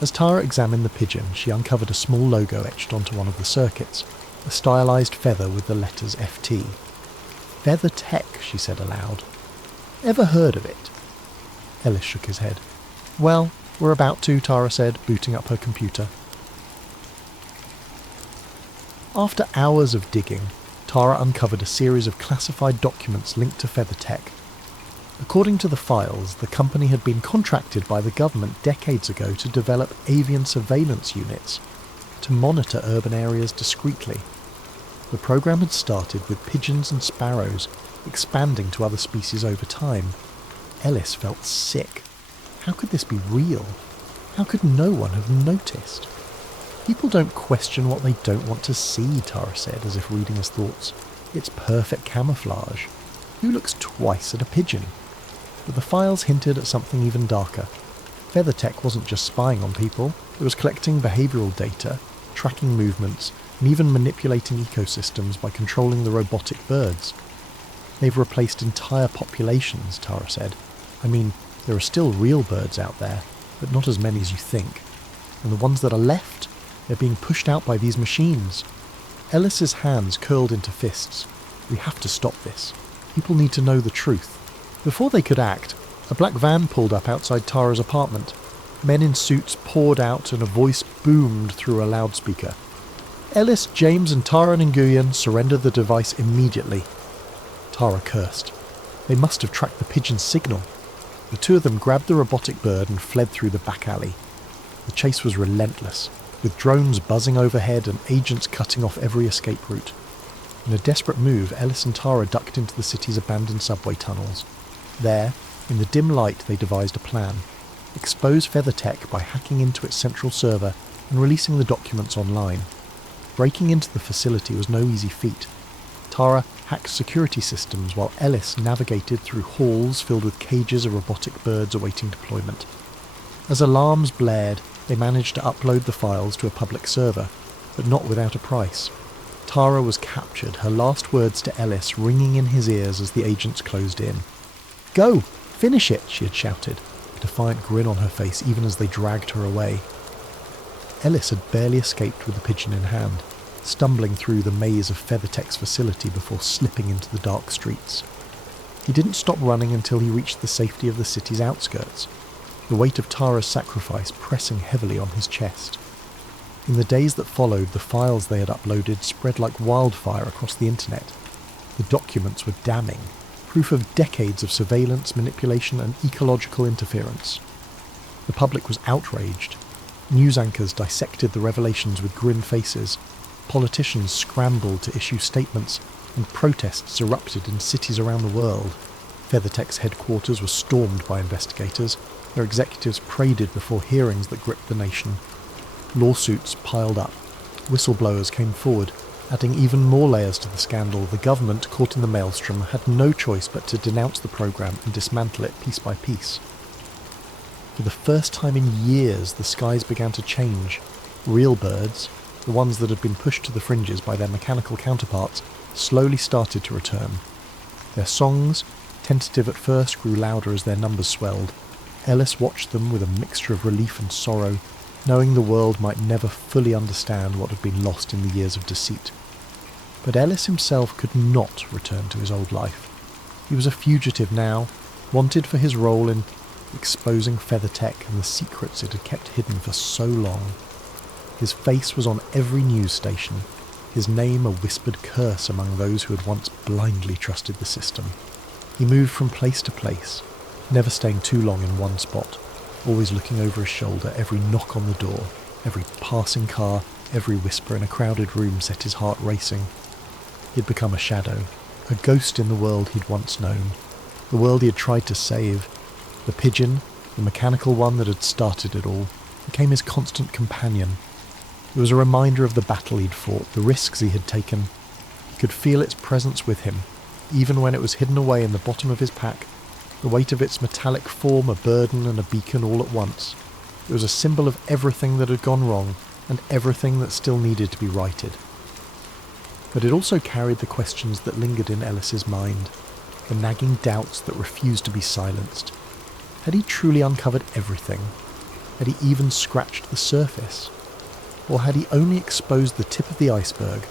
As Tara examined the pigeon, she uncovered a small logo etched onto one of the circuits, a stylized feather with the letters FT. "Feather Tech," she said aloud. "Ever heard of it?" Ellis shook his head. "Well, we're about to," Tara said, booting up her computer. After hours of digging, Tara uncovered a series of classified documents linked to Feather Tech. According to the files, the company had been contracted by the government decades ago to develop avian surveillance units to monitor urban areas discreetly. The program had started with pigeons and sparrows, expanding to other species over time. Ellis felt sick. How could this be real? How could no one have noticed? "People don't question what they don't want to see," Tara said, as if reading his thoughts. "It's perfect camouflage. Who looks twice at a pigeon?" But the files hinted at something even darker. FeatherTech wasn't just spying on people, it was collecting behavioural data, tracking movements, and even manipulating ecosystems by controlling the robotic birds. "They've replaced entire populations," Tara said. "I mean, there are still real birds out there, but not as many as you think. And the ones that are left, they're being pushed out by these machines." Ellis's hands curled into fists. "We have to stop this. People need to know the truth." Before they could act, a black van pulled up outside Tara's apartment. Men in suits poured out and a voice boomed through a loudspeaker. "Ellis, James and Tara Nguyen surrender the device immediately." Tara cursed. They must have tracked the pigeon's signal. The two of them grabbed the robotic bird and fled through the back alley. The chase was relentless, with drones buzzing overhead and agents cutting off every escape route. In a desperate move, Ellis and Tara ducked into the city's abandoned subway tunnels. There, in the dim light, they devised a plan. Expose FeatherTech by hacking into its central server and releasing the documents online. Breaking into the facility was no easy feat. Tara hacked security systems while Ellis navigated through halls filled with cages of robotic birds awaiting deployment. As alarms blared, they managed to upload the files to a public server, but not without a price. Tara was captured, her last words to Ellis ringing in his ears as the agents closed in. "Go! Finish it!" she had shouted, a defiant grin on her face even as they dragged her away. Ellis had barely escaped with the pigeon in hand, stumbling through the maze of FeatherTech's facility before slipping into the dark streets. He didn't stop running until he reached the safety of the city's outskirts, the weight of Tara's sacrifice pressing heavily on his chest. In the days that followed, the files they had uploaded spread like wildfire across the internet. The documents were damning, proof of decades of surveillance, manipulation and ecological interference. The public was outraged. News anchors dissected the revelations with grim faces. Politicians scrambled to issue statements, and protests erupted in cities around the world. FeatherTech's headquarters were stormed by investigators. Their executives paraded before hearings that gripped the nation. Lawsuits piled up. Whistleblowers came forward, adding even more layers to the scandal. The government, caught in the maelstrom, had no choice but to denounce the program and dismantle it piece by piece. For the first time in years, the skies began to change. Real birds, the ones that had been pushed to the fringes by their mechanical counterparts, slowly started to return. Their songs, tentative at first, grew louder as their numbers swelled. Ellis watched them with a mixture of relief and sorrow, knowing the world might never fully understand what had been lost in the years of deceit. But Ellis himself could not return to his old life. He was a fugitive now, wanted for his role in exposing FeatherTech and the secrets it had kept hidden for so long. His face was on every news station, his name a whispered curse among those who had once blindly trusted the system. He moved from place to place, never staying too long in one spot, always looking over his shoulder. Every knock on the door, every passing car, every whisper in a crowded room set his heart racing. He had become a shadow, a ghost in the world he'd once known, the world he had tried to save. The pigeon, the mechanical one that had started it all, became his constant companion. It was a reminder of the battle he'd fought, the risks he had taken. He could feel its presence with him, even when it was hidden away in the bottom of his pack, the weight of its metallic form a burden and a beacon all at once. It was a symbol of everything that had gone wrong and everything that still needed to be righted. But it also carried the questions that lingered in Ellis's mind, the nagging doubts that refused to be silenced. Had he truly uncovered everything? Had he even scratched the surface? Or had he only exposed the tip of the iceberg,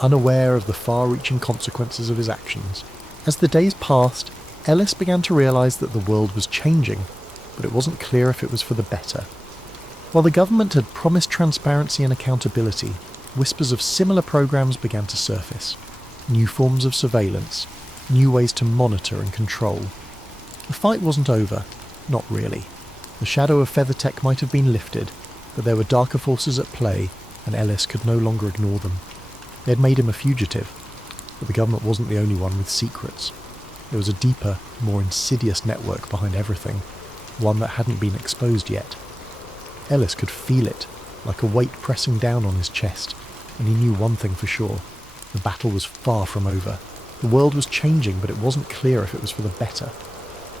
unaware of the far-reaching consequences of his actions? As the days passed, Ellis began to realise that the world was changing, but it wasn't clear if it was for the better. While the government had promised transparency and accountability, whispers of similar programs began to surface. New forms of surveillance, new ways to monitor and control. The fight wasn't over, not really. The shadow of FeatherTech might have been lifted, but there were darker forces at play, and Ellis could no longer ignore them. They had made him a fugitive, but the government wasn't the only one with secrets. There was a deeper, more insidious network behind everything, one that hadn't been exposed yet. Ellis could feel it, like a weight pressing down on his chest, and he knew one thing for sure. The battle was far from over. The world was changing, but it wasn't clear if it was for the better.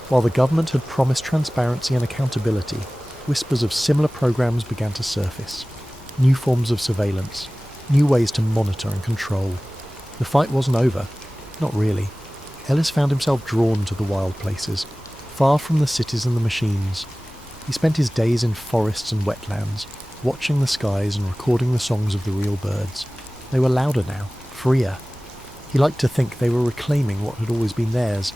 While the government had promised transparency and accountability, whispers of similar programs began to surface. New forms of surveillance, new ways to monitor and control. The fight wasn't over. Not really. Ellis found himself drawn to the wild places, far from the cities and the machines. He spent his days in forests and wetlands, watching the skies and recording the songs of the real birds. They were louder now, freer. He liked to think they were reclaiming what had always been theirs,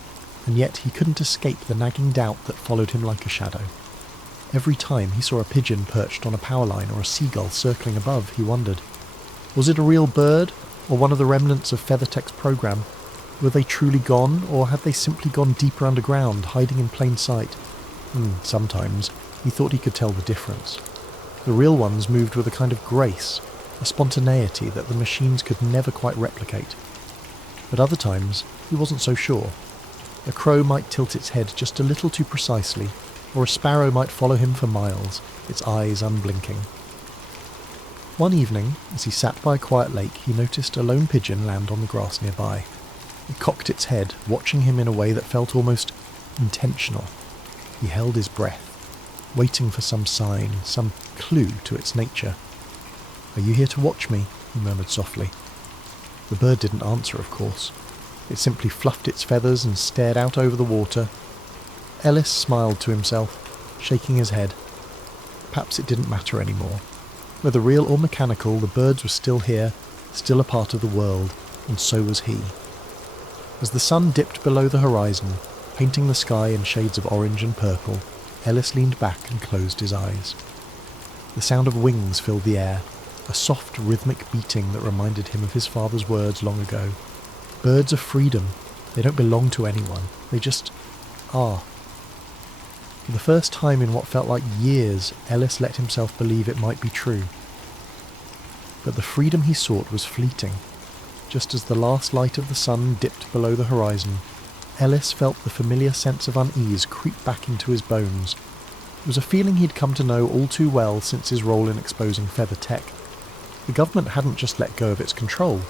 and yet he couldn't escape the nagging doubt that followed him like a shadow. Every time he saw a pigeon perched on a power line or a seagull circling above, he wondered, was it a real bird, or one of the remnants of FeatherTech's program? Were they truly gone, or had they simply gone deeper underground, hiding in plain sight? Sometimes he thought he could tell the difference. The real ones moved with a kind of grace, a spontaneity that the machines could never quite replicate. But other times, he wasn't so sure. A crow might tilt its head just a little too precisely, or a sparrow might follow him for miles, its eyes unblinking. One evening, as he sat by a quiet lake, he noticed a lone pigeon land on the grass nearby. It cocked its head, watching him in a way that felt almost intentional. He held his breath, waiting for some sign, some clue to its nature. "Are you here to watch me?" he murmured softly. The bird didn't answer, of course. It simply fluffed its feathers and stared out over the water. Ellis smiled to himself, shaking his head. Perhaps it didn't matter anymore. Whether real or mechanical, the birds were still here, still a part of the world, and so was he. As the sun dipped below the horizon, painting the sky in shades of orange and purple, Ellis leaned back and closed his eyes. The sound of wings filled the air, a soft rhythmic beating that reminded him of his father's words long ago. Birds are freedom. They don't belong to anyone. They just are. For the first time in what felt like years, Ellis let himself believe it might be true. But the freedom he sought was fleeting. Just as the last light of the sun dipped below the horizon, Ellis felt the familiar sense of unease creep back into his bones. It was a feeling he'd come to know all too well since his role in exposing FeatherTech. The government hadn't just let go of its control.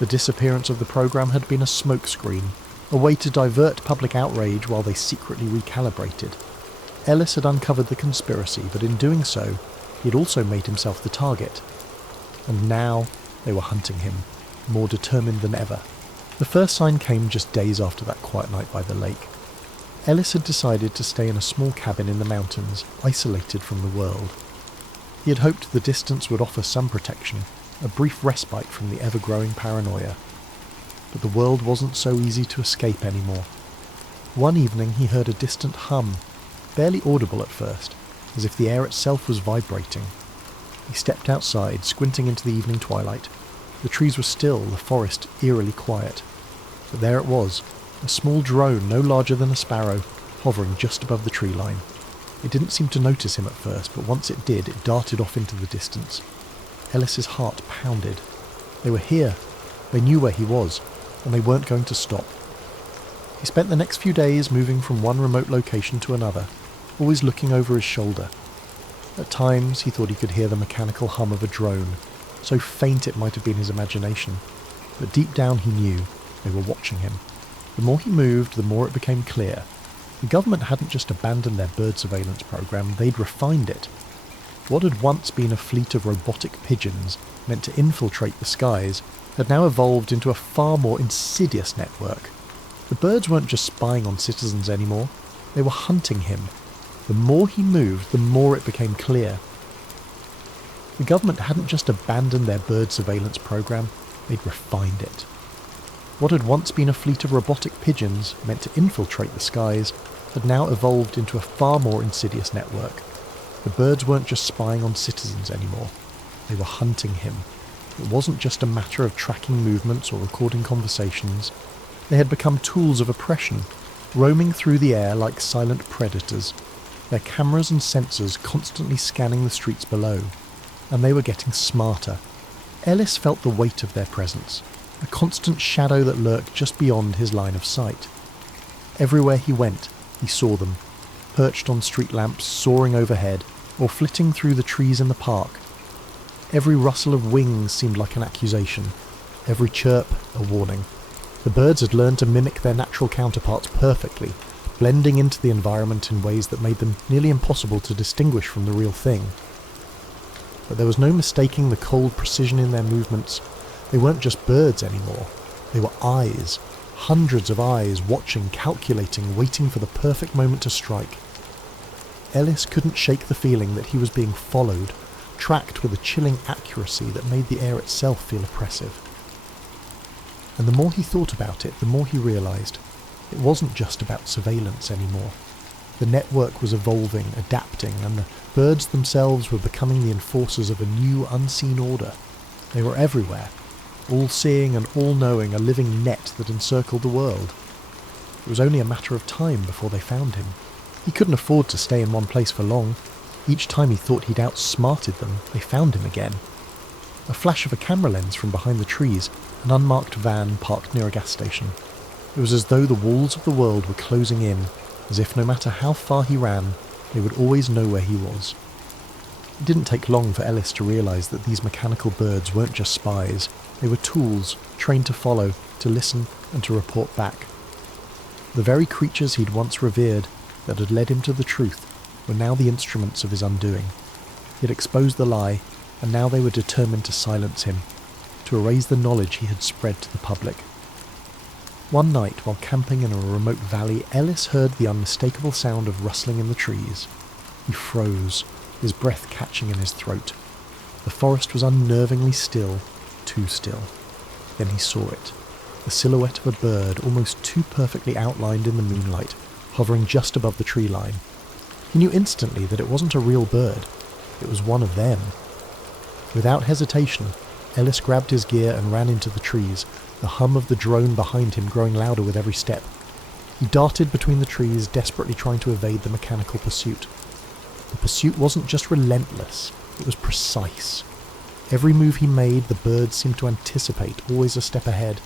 The disappearance of the program had been a smokescreen, a way to divert public outrage while they secretly recalibrated. Ellis had uncovered the conspiracy, but in doing so, he had also made himself the target. And now they were hunting him, more determined than ever. The first sign came just days after that quiet night by the lake. Ellis had decided to stay in a small cabin in the mountains, isolated from the world. He had hoped the distance would offer some protection, a brief respite from the ever-growing paranoia. But the world wasn't so easy to escape anymore. One evening he heard a distant hum, barely audible at first, as if the air itself was vibrating. He stepped outside, squinting into the evening twilight. The trees were still, the forest eerily quiet. But there it was, a small drone no larger than a sparrow, hovering just above the tree line. It didn't seem to notice him at first, but once it did, it darted off into the distance. Ellis's heart pounded. They were here. They knew where he was, and they weren't going to stop. He spent the next few days moving from one remote location to another, always looking over his shoulder. At times he thought he could hear the mechanical hum of a drone, so faint it might have been his imagination, but deep down he knew they were watching him. The more he moved, the more it became clear. The government hadn't just abandoned their bird surveillance program, they'd refined it. What had once been a fleet of robotic pigeons meant to infiltrate the skies had now evolved into a far more insidious network. The birds weren't just spying on citizens anymore, they were hunting him. The more he moved, the more it became clear. The government hadn't just abandoned their bird surveillance program, they'd refined it. What had once been a fleet of robotic pigeons meant to infiltrate the skies had now evolved into a far more insidious network. The birds weren't just spying on citizens anymore, they were hunting him. It wasn't just a matter of tracking movements or recording conversations. They had become tools of oppression, roaming through the air like silent predators, their cameras and sensors constantly scanning the streets below. And they were getting smarter. Ellis felt the weight of their presence, a constant shadow that lurked just beyond his line of sight. Everywhere he went, he saw them, perched on street lamps soaring overhead, or flitting through the trees in the park. Every rustle of wings seemed like an accusation, every chirp a warning. The birds had learned to mimic their natural counterparts perfectly, blending into the environment in ways that made them nearly impossible to distinguish from the real thing. But there was no mistaking the cold precision in their movements. They weren't just birds anymore. They were eyes, hundreds of eyes, watching, calculating, waiting for the perfect moment to strike. Ellis couldn't shake the feeling that he was being followed, tracked with a chilling accuracy that made the air itself feel oppressive. And the more he thought about it, the more he realised it wasn't just about surveillance anymore. The network was evolving, adapting, and the birds themselves were becoming the enforcers of a new, unseen order. They were everywhere, all-seeing and all-knowing, a living net that encircled the world. It was only a matter of time before they found him. He couldn't afford to stay in one place for long. Each time he thought he'd outsmarted them, they found him again. A flash of a camera lens from behind the trees, an unmarked van parked near a gas station. It was as though the walls of the world were closing in, as if no matter how far he ran, they would always know where he was. It didn't take long for Ellis to realise that these mechanical birds weren't just spies. They were tools, trained to follow, to listen, and to report back. The very creatures he'd once revered, that had led him to the truth, were now the instruments of his undoing. He had exposed the lie, and now they were determined to silence him, to erase the knowledge he had spread to the public. One night, while camping in a remote valley, Ellis heard the unmistakable sound of rustling in the trees. He froze, his breath catching in his throat. The forest was unnervingly still, too still. Then he saw it, the silhouette of a bird almost too perfectly outlined in the moonlight, hovering just above the tree line. He knew instantly that it wasn't a real bird, it was one of them. Without hesitation, Ellis grabbed his gear and ran into the trees, the hum of the drone behind him growing louder with every step. He darted between the trees, desperately trying to evade the mechanical pursuit. The pursuit wasn't just relentless, it was precise. Every move he made, the birds seemed to anticipate, always a step ahead.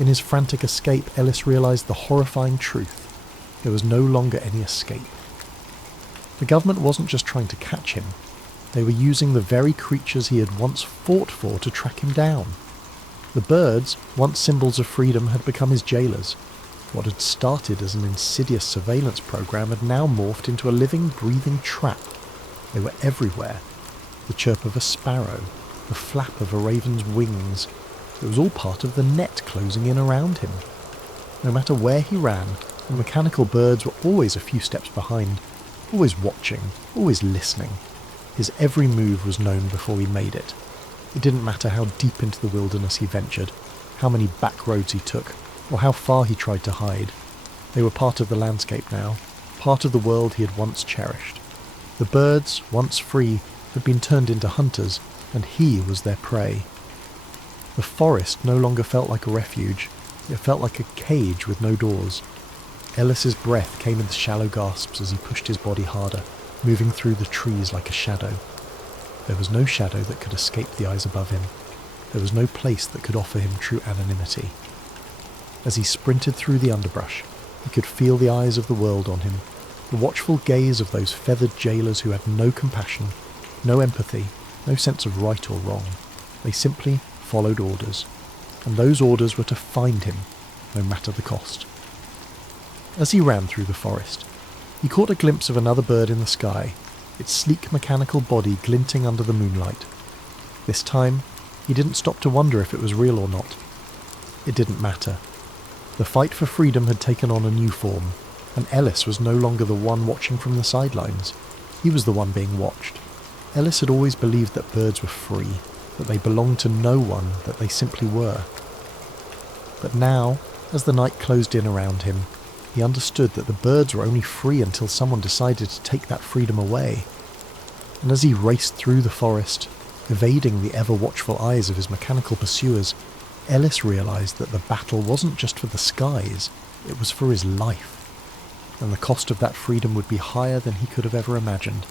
In his frantic escape, Ellis realised the horrifying truth. There was no longer any escape. The government wasn't just trying to catch him. They were using the very creatures he had once fought for to track him down. The birds, once symbols of freedom, had become his jailers. What had started as an insidious surveillance program had now morphed into a living, breathing trap. They were everywhere. The chirp of a sparrow, the flap of a raven's wings. It was all part of the net closing in around him. No matter where he ran, the mechanical birds were always a few steps behind, always watching, always listening. His every move was known before he made it. It didn't matter how deep into the wilderness he ventured, how many back roads he took, or how far he tried to hide. They were part of the landscape now, part of the world he had once cherished. The birds, once free, had been turned into hunters, and he was their prey. The forest no longer felt like a refuge. It felt like a cage with no doors. Ellis's breath came in shallow gasps as he pushed his body harder, moving through the trees like a shadow. There was no shadow that could escape the eyes above him. There was no place that could offer him true anonymity. As he sprinted through the underbrush, he could feel the eyes of the world on him, the watchful gaze of those feathered jailers who had no compassion, no empathy, no sense of right or wrong. They simply followed orders, and those orders were to find him, no matter the cost. As he ran through the forest, he caught a glimpse of another bird in the sky, its sleek mechanical body glinting under the moonlight. This time, he didn't stop to wonder if it was real or not. It didn't matter. The fight for freedom had taken on a new form, and Ellis was no longer the one watching from the sidelines. He was the one being watched. Ellis had always believed that birds were free, that they belonged to no one, that they simply were. But now, as the night closed in around him, he understood that the birds were only free until someone decided to take that freedom away. And as he raced through the forest, evading the ever-watchful eyes of his mechanical pursuers, Ellis realised that the battle wasn't just for the skies, it was for his life. And the cost of that freedom would be higher than he could have ever imagined.